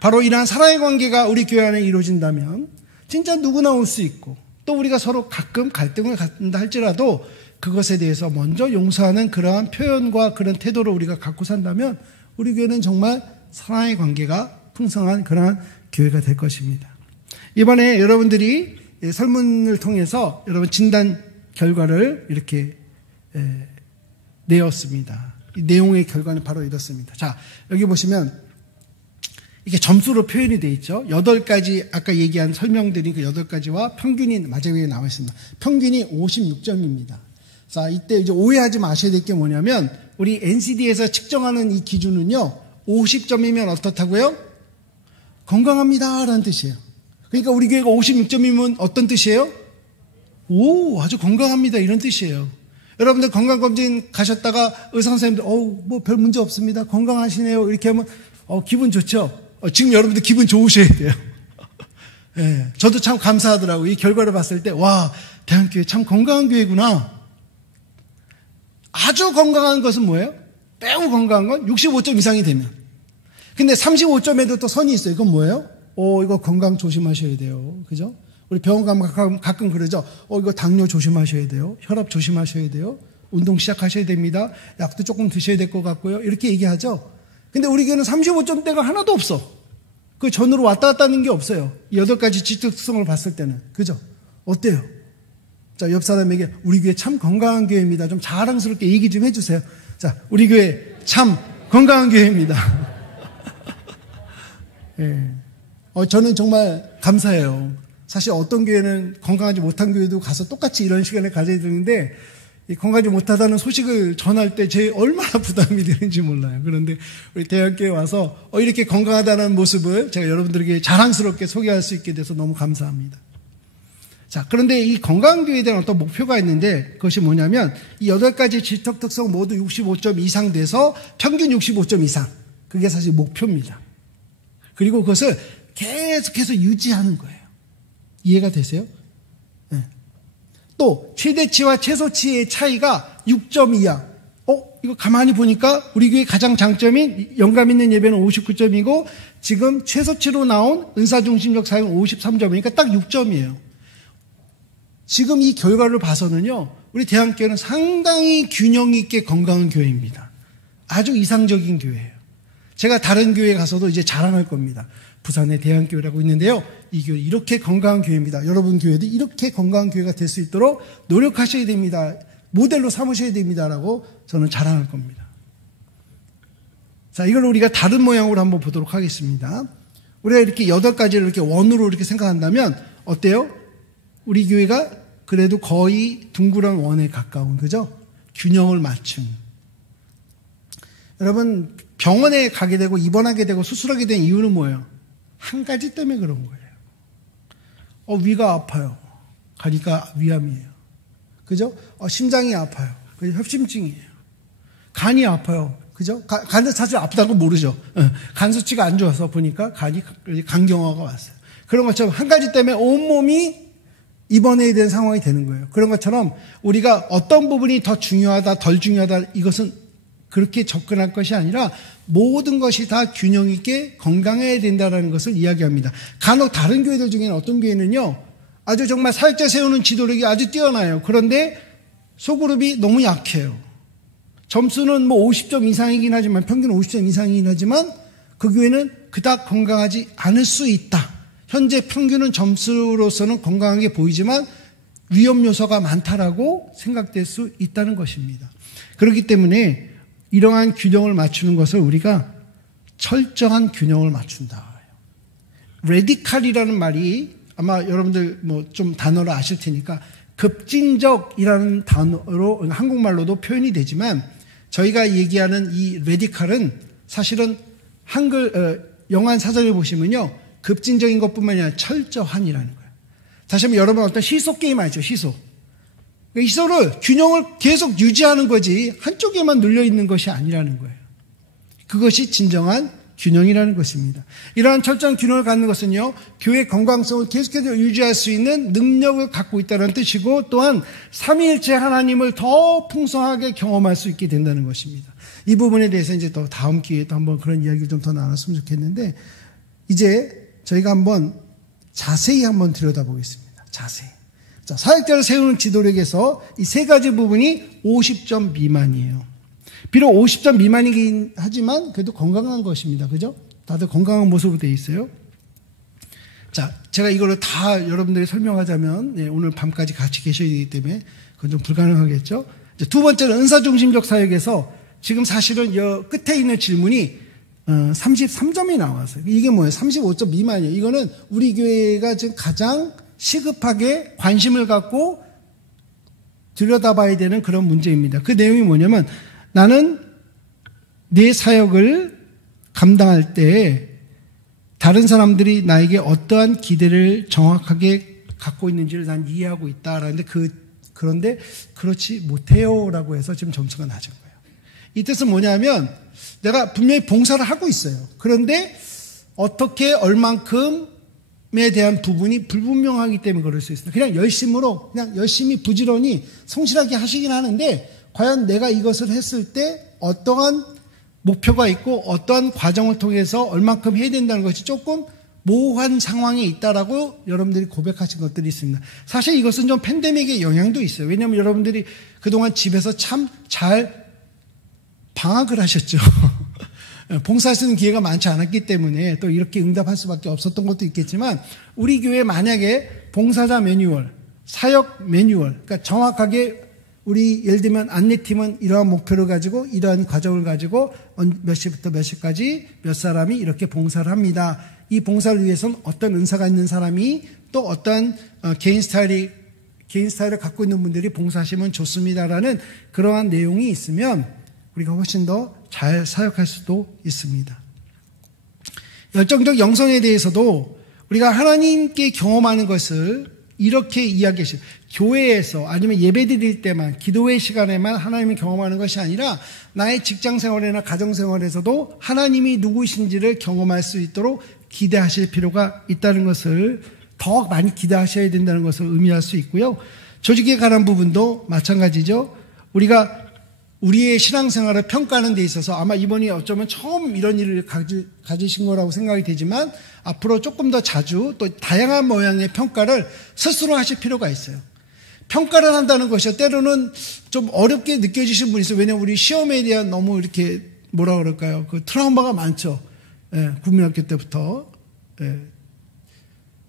바로 이러한 사랑의 관계가 우리 교회 안에 이루어진다면 진짜 누구나 올 수 있고, 또 우리가 서로 가끔 갈등을 갖는다 할지라도 그것에 대해서 먼저 용서하는 그러한 표현과 그런 태도를 우리가 갖고 산다면 우리 교회는 정말 사랑의 관계가 풍성한 그러한 교회가 될 것입니다. 이번에 여러분들이 설문을 통해서 여러분 진단 결과를 이렇게 내었습니다. 이 내용의 결과는 바로 이렇습니다. 자, 여기 보시면 이게 점수로 표현이 되어 있죠. 8가지 아까 얘기한 설명드린 그 8가지와 평균이 마지막에 나와 있습니다. 평균이 56점입니다. 자, 이때 이제 오해하지 마셔야 될 게 뭐냐면 우리 NCD에서 측정하는 이 기준은요, 50점이면 어떻다고요? 건강합니다라는 뜻이에요. 그러니까 우리 교회가 56점이면 어떤 뜻이에요? 오, 아주 건강합니다 이런 뜻이에요. 여러분들 건강검진 가셨다가 의사 선생님들 뭐 별 문제 없습니다, 건강하시네요 이렇게 하면 기분 좋죠? 지금 여러분들 기분 좋으셔야 돼요. 네, 저도 참 감사하더라고요. 이 결과를 봤을 때 와, 대한교회 참 건강한 교회구나. 아주 건강한 것은 뭐예요? 매우 건강한 건 65점 이상이 되면. 근데 35점에도 또 선이 있어요. 이건 뭐예요? 이거 건강 조심하셔야 돼요. 그죠? 우리 병원 가면 가끔 그러죠. 이거 당뇨 조심하셔야 돼요. 혈압 조심하셔야 돼요. 운동 시작하셔야 됩니다. 약도 조금 드셔야 될 것 같고요. 이렇게 얘기하죠. 근데 우리 교회는 35점대가 하나도 없어. 그 전으로 왔다 갔다 하는 게 없어요. 8가지 지적성을 봤을 때는. 그죠? 어때요? 자, 옆 사람에게 우리 교회 참 건강한 교회입니다. 좀 자랑스럽게 얘기 좀 해주세요. 자, 우리 교회 참 건강한 교회입니다. 예. 저는 정말 감사해요. 사실 어떤 교회는 건강하지 못한 교회도 가서 똑같이 이런 시간을 가져야 되는데 건강하지 못하다는 소식을 전할 때 제 얼마나 부담이 되는지 몰라요. 그런데 우리 대학교에 와서 이렇게 건강하다는 모습을 제가 여러분들에게 자랑스럽게 소개할 수 있게 돼서 너무 감사합니다. 자, 그런데 이 건강교회에 대한 어떤 목표가 있는데 그것이 뭐냐면 이 8가지 질적 특성 모두 65점 이상 돼서 평균 65점 이상. 그게 사실 목표입니다. 그리고 그것을 계속해서 유지하는 거예요. 이해가 되세요? 네. 또 최대치와 최소치의 차이가 6점 이하. 이거 가만히 보니까 우리 교회 가장 장점인 영감 있는 예배는 59점이고 지금 최소치로 나온 은사중심적 사역은 53점이니까 딱 6점이에요. 지금 이 결과를 봐서는요, 우리 대한교회는 상당히 균형 있게 건강한 교회입니다. 아주 이상적인 교회예요. 제가 다른 교회에 가서도 이제 자랑할 겁니다. 부산의 대한교회라고 있는데요, 이 교회 이렇게 건강한 교회입니다. 여러분 교회도 이렇게 건강한 교회가 될 수 있도록 노력하셔야 됩니다. 모델로 삼으셔야 됩니다라고 저는 자랑할 겁니다. 자, 이걸 우리가 다른 모양으로 한번 보도록 하겠습니다. 우리가 이렇게 8가지를 이렇게 원으로 이렇게 생각한다면 어때요? 우리 교회가 그래도 거의 둥그런 원에 가까운, 그죠? 균형을 맞춘. 여러분, 병원에 가게 되고 입원하게 되고 수술하게 된 이유는 뭐예요? 한 가지 때문에 그런 거예요. 위가 아파요. 가니까 위암이에요. 그죠? 심장이 아파요. 협심증이에요. 간이 아파요. 그죠? 간은 사실 아프다는 건 모르죠. 간 수치가 안 좋아서 보니까 간경화가 왔어요. 그런 것처럼 한 가지 때문에 온몸이 입원해야 되는 상황이 되는 거예요. 그런 것처럼 우리가 어떤 부분이 더 중요하다, 덜 중요하다, 이것은 그렇게 접근할 것이 아니라 모든 것이 다 균형 있게 건강해야 된다는 것을 이야기합니다. 간혹 다른 교회들 중에는 어떤 교회는요, 아주 정말 사역자 세우는 지도력이 아주 뛰어나요. 그런데 소그룹이 너무 약해요. 점수는 뭐 50점 이상이긴 하지만, 평균 50점 이상이긴 하지만 그 교회는 그닥 건강하지 않을 수 있다. 현재 평균은 점수로서는 건강하게 보이지만 위험 요소가 많다라고 생각될 수 있다는 것입니다. 그렇기 때문에 이러한 균형을 맞추는 것을 우리가 철저한 균형을 맞춘다. 레디칼이라는 말이 아마 여러분들 뭐 좀 단어를 아실 테니까 급진적이라는 단어로 한국말로도 표현이 되지만 저희가 얘기하는 이 레디칼은 사실은 영한 사전을 보시면요, 급진적인 것뿐만 아니라 철저한이라는 거예요. 다시 한번 여러분 어떤 시소 게임 알죠? 시소. 시소를 균형을 계속 유지하는 거지 한쪽에만 눌려 있는 것이 아니라는 거예요. 그것이 진정한 균형이라는 것입니다. 이러한 철저한 균형을 갖는 것은요, 교회의 건강성을 계속해서 유지할 수 있는 능력을 갖고 있다는 뜻이고, 또한 삼위일체 하나님을 더 풍성하게 경험할 수 있게 된다는 것입니다. 이 부분에 대해서 이제 또 다음 기회에 또 한번 그런 이야기를 좀 더 나눴으면 좋겠는데, 이제 저희가 한번 자세히 한번 들여다보겠습니다. 자세히. 자, 사역자를 세우는 지도력에서 이 세 가지 부분이 50점 미만이에요. 비록 50점 미만이긴 하지만 그래도 건강한 것입니다. 그죠? 다들 건강한 모습으로 되어 있어요. 자, 제가 이거를 다 여러분들이 설명하자면 오늘 밤까지 같이 계셔야 되기 때문에 그건 좀 불가능하겠죠? 이제 두 번째는 은사중심적 사역에서 지금 사실은 끝에 있는 질문이 33점이 나왔어요. 이게 뭐예요? 35점 미만이에요. 이거는 우리 교회가 지금 가장 시급하게 관심을 갖고 들여다봐야 되는 그런 문제입니다. 그 내용이 뭐냐면, 나는 내 사역을 감당할 때 다른 사람들이 나에게 어떠한 기대를 정확하게 갖고 있는지를 난 이해하고 있다라는데 그런데 그렇지 못해요라고 해서 지금 점수가 낮은 거예요. 이 뜻은 뭐냐면, 내가 분명히 봉사를 하고 있어요. 그런데 어떻게 얼만큼에 대한 부분이 불분명하기 때문에 그럴 수 있습니다. 그냥 열심히 부지런히 성실하게 하시긴 하는데, 과연 내가 이것을 했을 때 어떠한 목표가 있고 어떠한 과정을 통해서 얼만큼 해야 된다는 것이 조금 모호한 상황에 있다라고 여러분들이 고백하신 것들이 있습니다. 사실 이것은 좀 팬데믹의 영향도 있어요. 왜냐하면 여러분들이 그동안 집에서 참 잘 방학을 하셨죠. 봉사할 수 있는 기회가 많지 않았기 때문에 또 이렇게 응답할 수밖에 없었던 것도 있겠지만, 우리 교회 만약에 봉사자 매뉴얼, 사역 매뉴얼, 그러니까 정확하게 우리 예를 들면 안내팀은 이러한 목표를 가지고 이러한 과정을 가지고 몇 시부터 몇 시까지 몇 사람이 이렇게 봉사를 합니다. 이 봉사를 위해서는 어떤 은사가 있는 사람이 또 어떤 개인 스타일을 갖고 있는 분들이 봉사하시면 좋습니다라는 그러한 내용이 있으면 우리가 훨씬 더 잘 사역할 수도 있습니다. 열정적 영성에 대해서도 우리가 하나님께 경험하는 것을 이렇게 이야기하시죠. 교회에서 아니면 예배 드릴 때만, 기도회 시간에만 하나님을 경험하는 것이 아니라 나의 직장생활이나 가정생활에서도 하나님이 누구이신지를 경험할 수 있도록 기대하실 필요가 있다는 것을, 더 많이 기대하셔야 된다는 것을 의미할 수 있고요. 조직에 관한 부분도 마찬가지죠. 우리가 우리의 신앙생활을 평가하는 데 있어서 아마 이번이 어쩌면 처음 이런 일을 가지신 거라고 생각이 되지만 앞으로 조금 더 자주 또 다양한 모양의 평가를 스스로 하실 필요가 있어요. 평가를 한다는 것이 때로는 좀 어렵게 느껴지신 분이 있어요. 왜냐하면 우리 시험에 대한 너무 이렇게 뭐라 그럴까요? 그 트라우마가 많죠. 예, 국민학교 때부터. 예,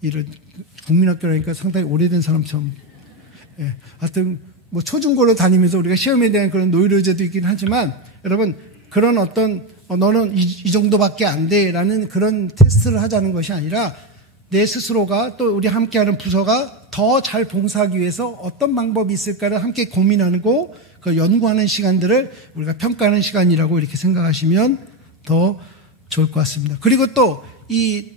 이런 국민학교라니까 상당히 오래된 사람처럼. 예, 하여튼 뭐 초중고를 다니면서 우리가 시험에 대한 그런 노이로제도 있긴 하지만 여러분 그런 어떤 너는 이 정도밖에 안 돼라는 그런 테스트를 하자는 것이 아니라 내 스스로가 또 우리 함께하는 부서가 더 잘 봉사하기 위해서 어떤 방법이 있을까를 함께 고민하고 그 연구하는 시간들을 우리가 평가하는 시간이라고 이렇게 생각하시면 더 좋을 것 같습니다. 그리고 또 이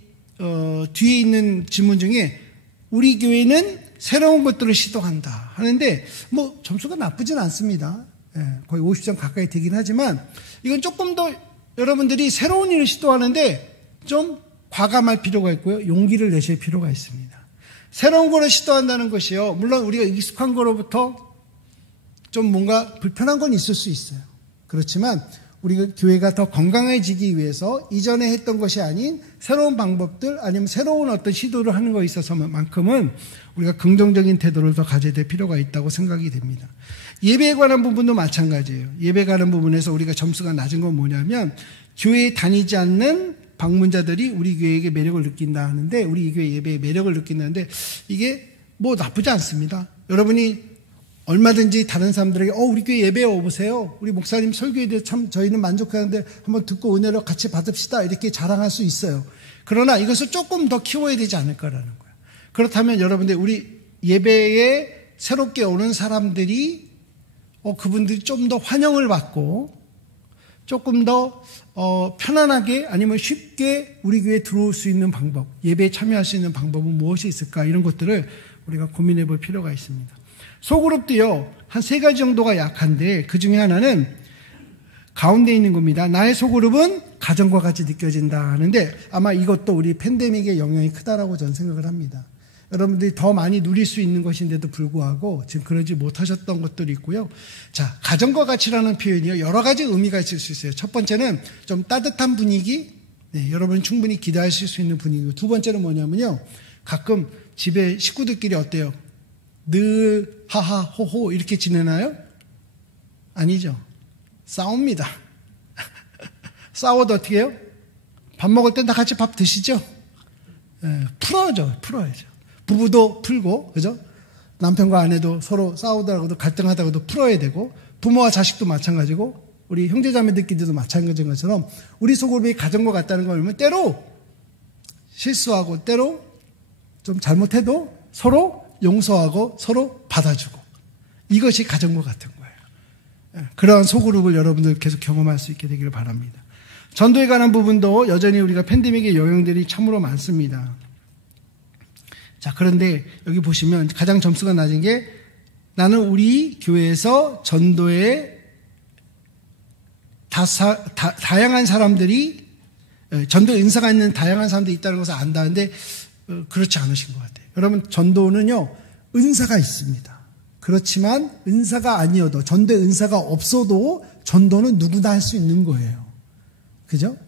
뒤에 있는 질문 중에 우리 교회는 새로운 것들을 시도한다 하는데 뭐 점수가 나쁘진 않습니다. 예, 거의 50점 가까이 되긴 하지만 이건 조금 더 여러분들이 새로운 일을 시도하는데 좀 과감할 필요가 있고요. 용기를 내실 필요가 있습니다. 새로운 거를 시도한다는 것이요. 물론 우리가 익숙한 거로부터 좀 뭔가 불편한 건 있을 수 있어요. 그렇지만 우리가 교회가 더 건강해지기 위해서 이전에 했던 것이 아닌 새로운 방법들 아니면 새로운 어떤 시도를 하는 것에 있어서만큼은 우리가 긍정적인 태도를 더 가져야 될 필요가 있다고 생각이 됩니다. 예배에 관한 부분도 마찬가지예요. 예배 가는 부분에서 우리가 점수가 낮은 건 뭐냐면 교회에 다니지 않는 방문자들이 우리 교회에게 매력을 느낀다 하는데 우리 교회 예배에 매력을 느낀다는데 이게 뭐 나쁘지 않습니다. 여러분이 얼마든지 다른 사람들에게 우리 교회 예배에 와보세요. 우리 목사님 설교에 대해 참 저희는 만족하는데 한번 듣고 은혜를 같이 받읍시다. 이렇게 자랑할 수 있어요. 그러나 이것을 조금 더 키워야 되지 않을까라는 거예요. 그렇다면 여러분들 우리 예배에 새롭게 오는 사람들이 그분들이 좀 더 환영을 받고 조금 더 편안하게 아니면 쉽게 우리 교회에 들어올 수 있는 방법, 예배에 참여할 수 있는 방법은 무엇이 있을까 이런 것들을 우리가 고민해 볼 필요가 있습니다. 소그룹도요, 한 3가지 정도가 약한데 그 중에 하나는 가운데 있는 겁니다. 나의 소그룹은 가정과 같이 느껴진다 하는데 아마 이것도 우리 팬데믹의 영향이 크다라고 저는 생각을 합니다. 여러분들이 더 많이 누릴 수 있는 것인데도 불구하고 지금 그러지 못하셨던 것들이 있고요. 자, 가정과 같이라는 표현이요, 여러 가지 의미가 있을 수 있어요. 첫 번째는 좀 따뜻한 분위기, 네, 여러분이 충분히 기대하실 수 있는 분위기고, 두 번째는 뭐냐면요, 가끔 집에 식구들끼리 어때요? 늘 하하 호호 이렇게 지내나요? 아니죠. 싸웁니다. 싸워도 어떻게 해요? 밥 먹을 땐 다 같이 밥 드시죠? 네, 풀어야죠. 부부도 풀고, 그죠? 남편과 아내도 서로 싸우더라고도 갈등하다가도 풀어야 되고, 부모와 자식도 마찬가지고, 우리 형제자매들끼리도 마찬가지인 것처럼, 우리 소그룹이 가정과 같다는 걸 알면 때로 실수하고, 때로 좀 잘못해도 서로 용서하고, 서로 받아주고, 이것이 가정과 같은 거예요. 그러한 소그룹을 여러분들 계속 경험할 수 있게 되기를 바랍니다. 전도에 관한 부분도 여전히 우리가 팬데믹의 영향들이 참으로 많습니다. 자, 그런데 여기 보시면 가장 점수가 낮은 게 나는 우리 교회에서 전도에 다양한 사람들이 전도 은사가 있는 다양한 사람들이 있다는 것을 안다는데 그렇지 않으신 것 같아요. 여러분, 전도는요, 은사가 있습니다. 그렇지만 은사가 아니어도, 전도에 은사가 없어도 전도는 누구나 할 수 있는 거예요. 그죠?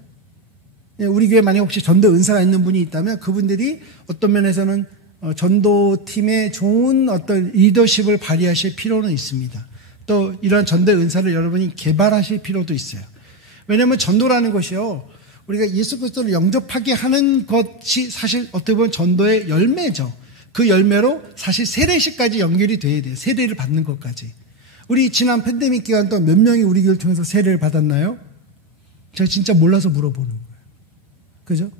우리 교회에 만약 혹시 전도 은사가 있는 분이 있다면 그분들이 어떤 면에서는 전도팀에 좋은 어떤 리더십을 발휘하실 필요는 있습니다. 또 이러한 전도의 은사를 여러분이 개발하실 필요도 있어요. 왜냐하면 전도라는 것이요, 우리가 예수 그리스도를 영접하게 하는 것이 사실 어떻게 보면 전도의 열매죠. 그 열매로 사실 세례식까지 연결이 돼야 돼요. 세례를 받는 것까지. 우리 지난 팬데믹 기간 동안 몇 명이 우리 교회를 통해서 세례를 받았나요? 제가 진짜 몰라서 물어보는 거예요. 그죠?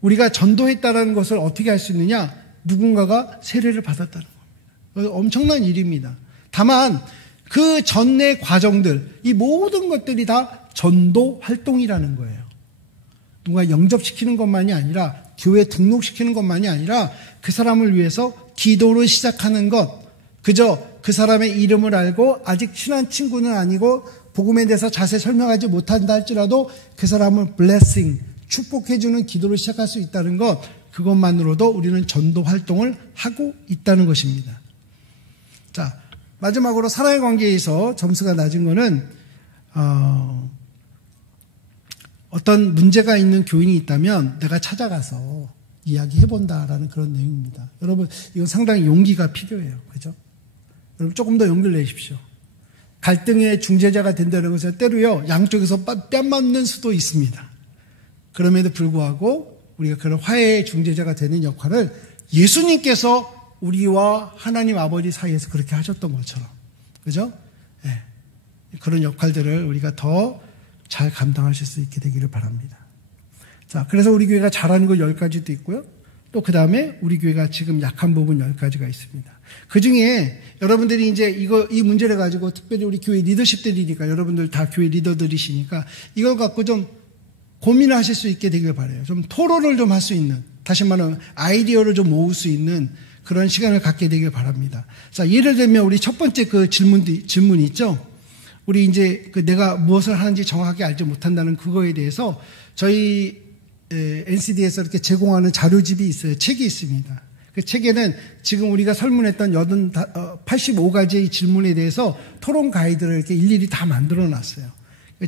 우리가 전도했다라는 것을 어떻게 할 수 있느냐? 누군가가 세례를 받았다는 겁니다. 엄청난 일입니다. 다만 그 전의 과정들, 이 모든 것들이 다 전도 활동이라는 거예요. 누가 영접시키는 것만이 아니라, 교회에 등록시키는 것만이 아니라 그 사람을 위해서 기도로 시작하는 것, 그저 그 사람의 이름을 알고 아직 친한 친구는 아니고 복음에 대해서 자세히 설명하지 못한다 할지라도 그 사람을 blessing, 축복해주는 기도를 시작할 수 있다는 것, 그것만으로도 우리는 전도 활동을 하고 있다는 것입니다. 자, 마지막으로 사랑의 관계에서 점수가 낮은 거는 어떤 문제가 있는 교인이 있다면 내가 찾아가서 이야기해본다라는 그런 내용입니다. 여러분, 이건 상당히 용기가 필요해요. 그죠? 여러분, 조금 더 용기를 내십시오. 갈등의 중재자가 된다는 것은 때로요, 양쪽에서 뺨 맞는 수도 있습니다. 그럼에도 불구하고 우리가 그런 화해의 중재자가 되는 역할을 예수님께서 우리와 하나님 아버지 사이에서 그렇게 하셨던 것처럼. 그죠? 네. 그런 역할들을 우리가 더 잘 감당하실 수 있게 되기를 바랍니다. 자, 그래서 우리 교회가 잘하는 거 10가지도 있고요. 또 그 다음에 우리 교회가 지금 약한 부분 10가지가 있습니다. 그 중에 여러분들이 이제 이 문제를 가지고 특별히 우리 교회 리더십들이니까 여러분들 다 교회 리더들이시니까 이걸 갖고 좀 고민을 하실 수 있게 되길 바라요. 좀 토론을 좀 할 수 있는, 다시 말하면 아이디어를 좀 모을 수 있는 그런 시간을 갖게 되길 바랍니다. 자, 예를 들면 우리 첫 번째 그 질문이 있죠. 우리 이제 내가 무엇을 하는지 정확하게 알지 못한다는 그거에 대해서 저희 NCD에서 이렇게 제공하는 자료집이 있어요. 책이 있습니다. 그 책에는 지금 우리가 설문했던 85가지의 질문에 대해서 토론 가이드를 이렇게 일일이 다 만들어 놨어요.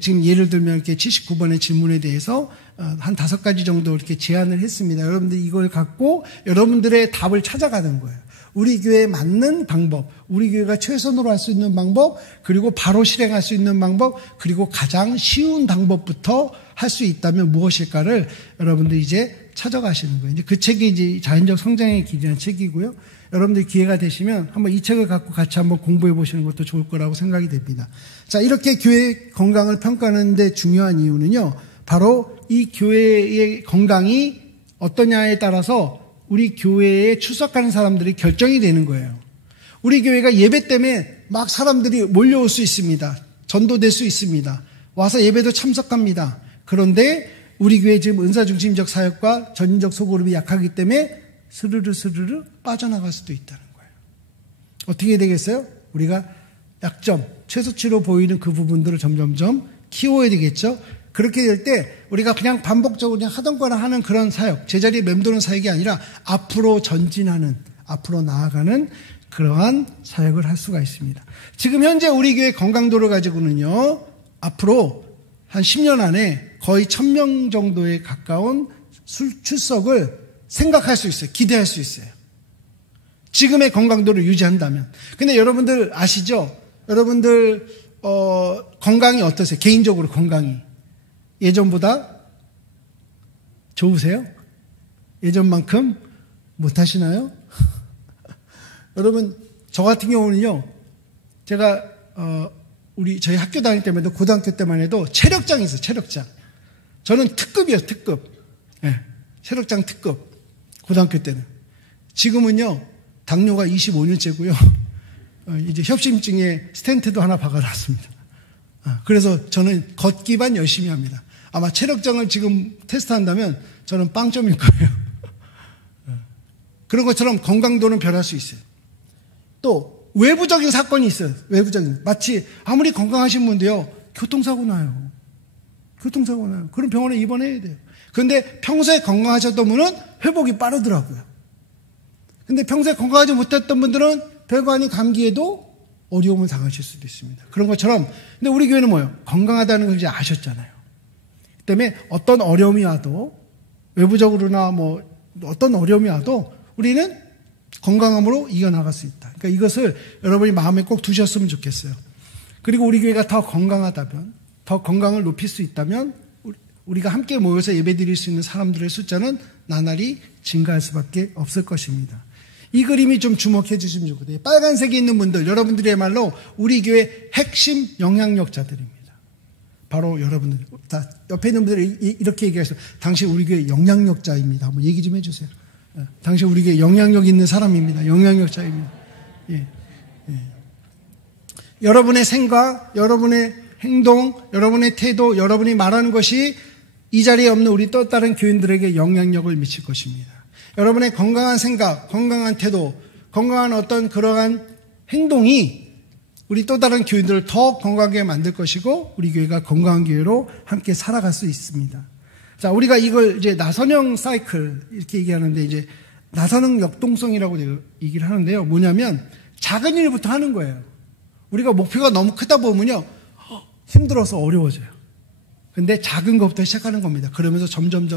지금 예를 들면 이렇게 79번의 질문에 대해서 한 5가지 정도 이렇게 제안을 했습니다. 여러분들이 이걸 갖고 여러분들의 답을 찾아가는 거예요. 우리 교회에 맞는 방법, 우리 교회가 최선으로 할 수 있는 방법, 그리고 바로 실행할 수 있는 방법, 그리고 가장 쉬운 방법부터 할 수 있다면 무엇일까를 여러분들이 이제 찾아가시는 거예요. 이제 그 책이 이제 자연적 성장의 길이라는 책이고요. 여러분들이 기회가 되시면 한번 이 책을 갖고 같이 한번 공부해 보시는 것도 좋을 거라고 생각이 됩니다. 자, 이렇게 교회 건강을 평가하는 데 중요한 이유는요, 바로 이 교회의 건강이 어떠냐에 따라서 우리 교회에 출석하는 사람들이 결정이 되는 거예요. 우리 교회가 예배 때문에 막 사람들이 몰려올 수 있습니다. 전도될 수 있습니다. 와서 예배도 참석합니다. 그런데 우리 교회 지금 은사중심적 사역과 전인적 소그룹이 약하기 때문에 스르르 빠져나갈 수도 있다는 거예요. 어떻게 되겠어요? 우리가 약점, 최소치로 보이는 그 부분들을 점점점 키워야 되겠죠? 그렇게 될 때 우리가 그냥 반복적으로 그냥 하던 거나 하는 그런 사역, 제자리에 맴도는 사역이 아니라 앞으로 전진하는, 앞으로 나아가는 그러한 사역을 할 수가 있습니다. 지금 현재 우리 교회 건강도를 가지고는요, 앞으로 한 10년 안에 거의 1000명 정도에 가까운 출석을 생각할 수 있어요. 기대할 수 있어요. 지금의 건강도를 유지한다면. 근데 여러분들 아시죠? 여러분들 건강이 어떠세요? 개인적으로 건강이. 예전보다 좋으세요? 예전만큼 못하시나요? 여러분, 저 같은 경우는요, 제가, 저희 학교 다닐 때만 해도, 고등학교 때만 해도 체력장이 있어요, 체력장. 저는 특급이에요, 특급. 네, 체력장 특급. 고등학교 때는. 지금은요, 당뇨가 25년째고요. 이제 협심증에 스텐트도 하나 박아놨습니다. 그래서 저는 걷기만 열심히 합니다. 아마 체력장을 지금 테스트한다면 저는 빵점일 거예요. 그런 것처럼 건강도는 변할 수 있어요. 또 외부적인 사건이 있어요. 외부적인. 마치 아무리 건강하신 분도요, 교통사고 나요. 그럼 병원에 입원해야 돼요. 그런데 평소에 건강하셨던 분은 회복이 빠르더라고요. 근데 평소에 건강하지 못했던 분들은 별거 아닌 감기에도 어려움을 당하실 수도 있습니다. 그런 것처럼, 근데 우리 교회는 뭐예요? 건강하다는 걸 이제 아셨잖아요. 그 때문에 어떤 어려움이 와도, 외부적으로나 뭐, 어떤 어려움이 와도 우리는 건강함으로 이겨나갈 수 있다. 그러니까 이것을 여러분이 마음에 꼭 두셨으면 좋겠어요. 그리고 우리 교회가 더 건강하다면, 더 건강을 높일 수 있다면, 우리가 함께 모여서 예배 드릴 수 있는 사람들의 숫자는 나날이 증가할 수밖에 없을 것입니다. 이 그림이 좀 주목해 주시면 좋거든요. 빨간색이 있는 분들, 여러분들이야말로 우리 교회 핵심 영향력자들입니다. 바로 여러분들. 다 옆에 있는 분들이 이렇게 얘기하세요. 당신 우리 교회 영향력자입니다. 한번 얘기 좀 해주세요. 당신 우리 교회 영향력 있는 사람입니다. 영향력자입니다. 예. 여러분의 생각, 여러분의 행동, 여러분의 태도, 여러분이 말하는 것이 이 자리에 없는 우리 또 다른 교인들에게 영향력을 미칠 것입니다. 여러분의 건강한 생각, 건강한 태도, 건강한 어떤 그러한 행동이 우리 또 다른 교인들을 더 건강하게 만들 것이고 우리 교회가 건강한 교회로 함께 살아갈 수 있습니다. 자, 우리가 이걸 이제 나선형 사이클 이렇게 얘기하는데 이제 나선형 역동성이라고 얘기를 하는데요. 뭐냐면 작은 일부터 하는 거예요. 우리가 목표가 너무 크다 보면요, 힘들어서 어려워져요. 근데 작은 것부터 시작하는 겁니다. 그러면서 점점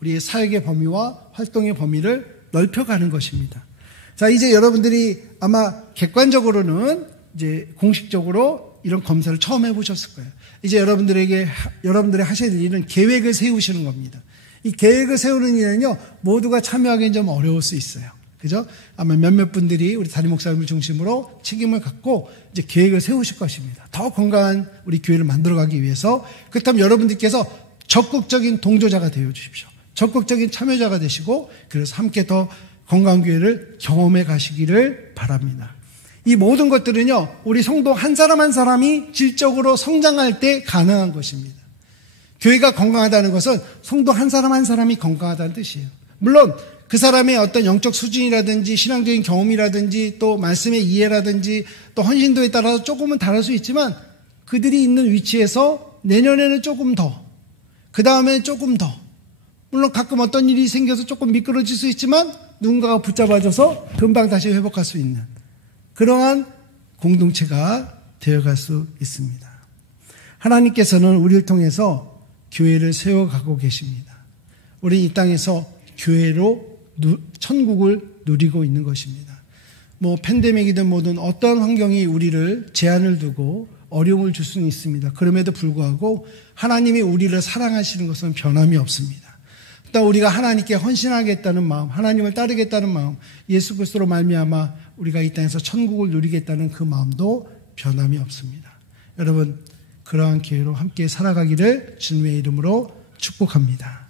우리의 사역의 범위와 활동의 범위를 넓혀가는 것입니다. 자, 이제 여러분들이 아마 객관적으로는 이제 공식적으로 이런 검사를 처음 해보셨을 거예요. 이제 여러분들이 하셔야 될 일은 계획을 세우시는 겁니다. 이 계획을 세우는 일은요, 모두가 참여하기는 좀 어려울 수 있어요. 그죠? 아마 몇몇 분들이 우리 담임 목사님을 중심으로 책임을 갖고 이제 계획을 세우실 것입니다. 더 건강한 우리 교회를 만들어가기 위해서. 그렇다면 여러분들께서 적극적인 동조자가 되어 주십시오. 적극적인 참여자가 되시고, 그래서 함께 더 건강한 교회를 경험해 가시기를 바랍니다. 이 모든 것들은요, 우리 성도 한 사람 한 사람이 질적으로 성장할 때 가능한 것입니다. 교회가 건강하다는 것은 성도 한 사람 한 사람이 건강하다는 뜻이에요. 물론 그 사람의 어떤 영적 수준이라든지 신앙적인 경험이라든지 또 말씀의 이해라든지 또 헌신도에 따라서 조금은 다를 수 있지만, 그들이 있는 위치에서 내년에는 조금 더, 그 다음에 조금 더, 물론 가끔 어떤 일이 생겨서 조금 미끄러질 수 있지만 누군가가 붙잡아줘서 금방 다시 회복할 수 있는 그러한 공동체가 되어갈 수 있습니다. 하나님께서는 우리를 통해서 교회를 세워가고 계십니다. 우리 이 땅에서 교회로 천국을 누리고 있는 것입니다. 뭐 팬데믹이든 뭐든 어떤 환경이 우리를 제한을 두고 어려움을 줄 수는 있습니다. 그럼에도 불구하고 하나님이 우리를 사랑하시는 것은 변함이 없습니다. 또 우리가 하나님께 헌신하겠다는 마음, 하나님을 따르겠다는 마음, 예수 그리스도로 말미암아 우리가 이 땅에서 천국을 누리겠다는 그 마음도 변함이 없습니다. 여러분, 그러한 기회로 함께 살아가기를 주님의 이름으로 축복합니다.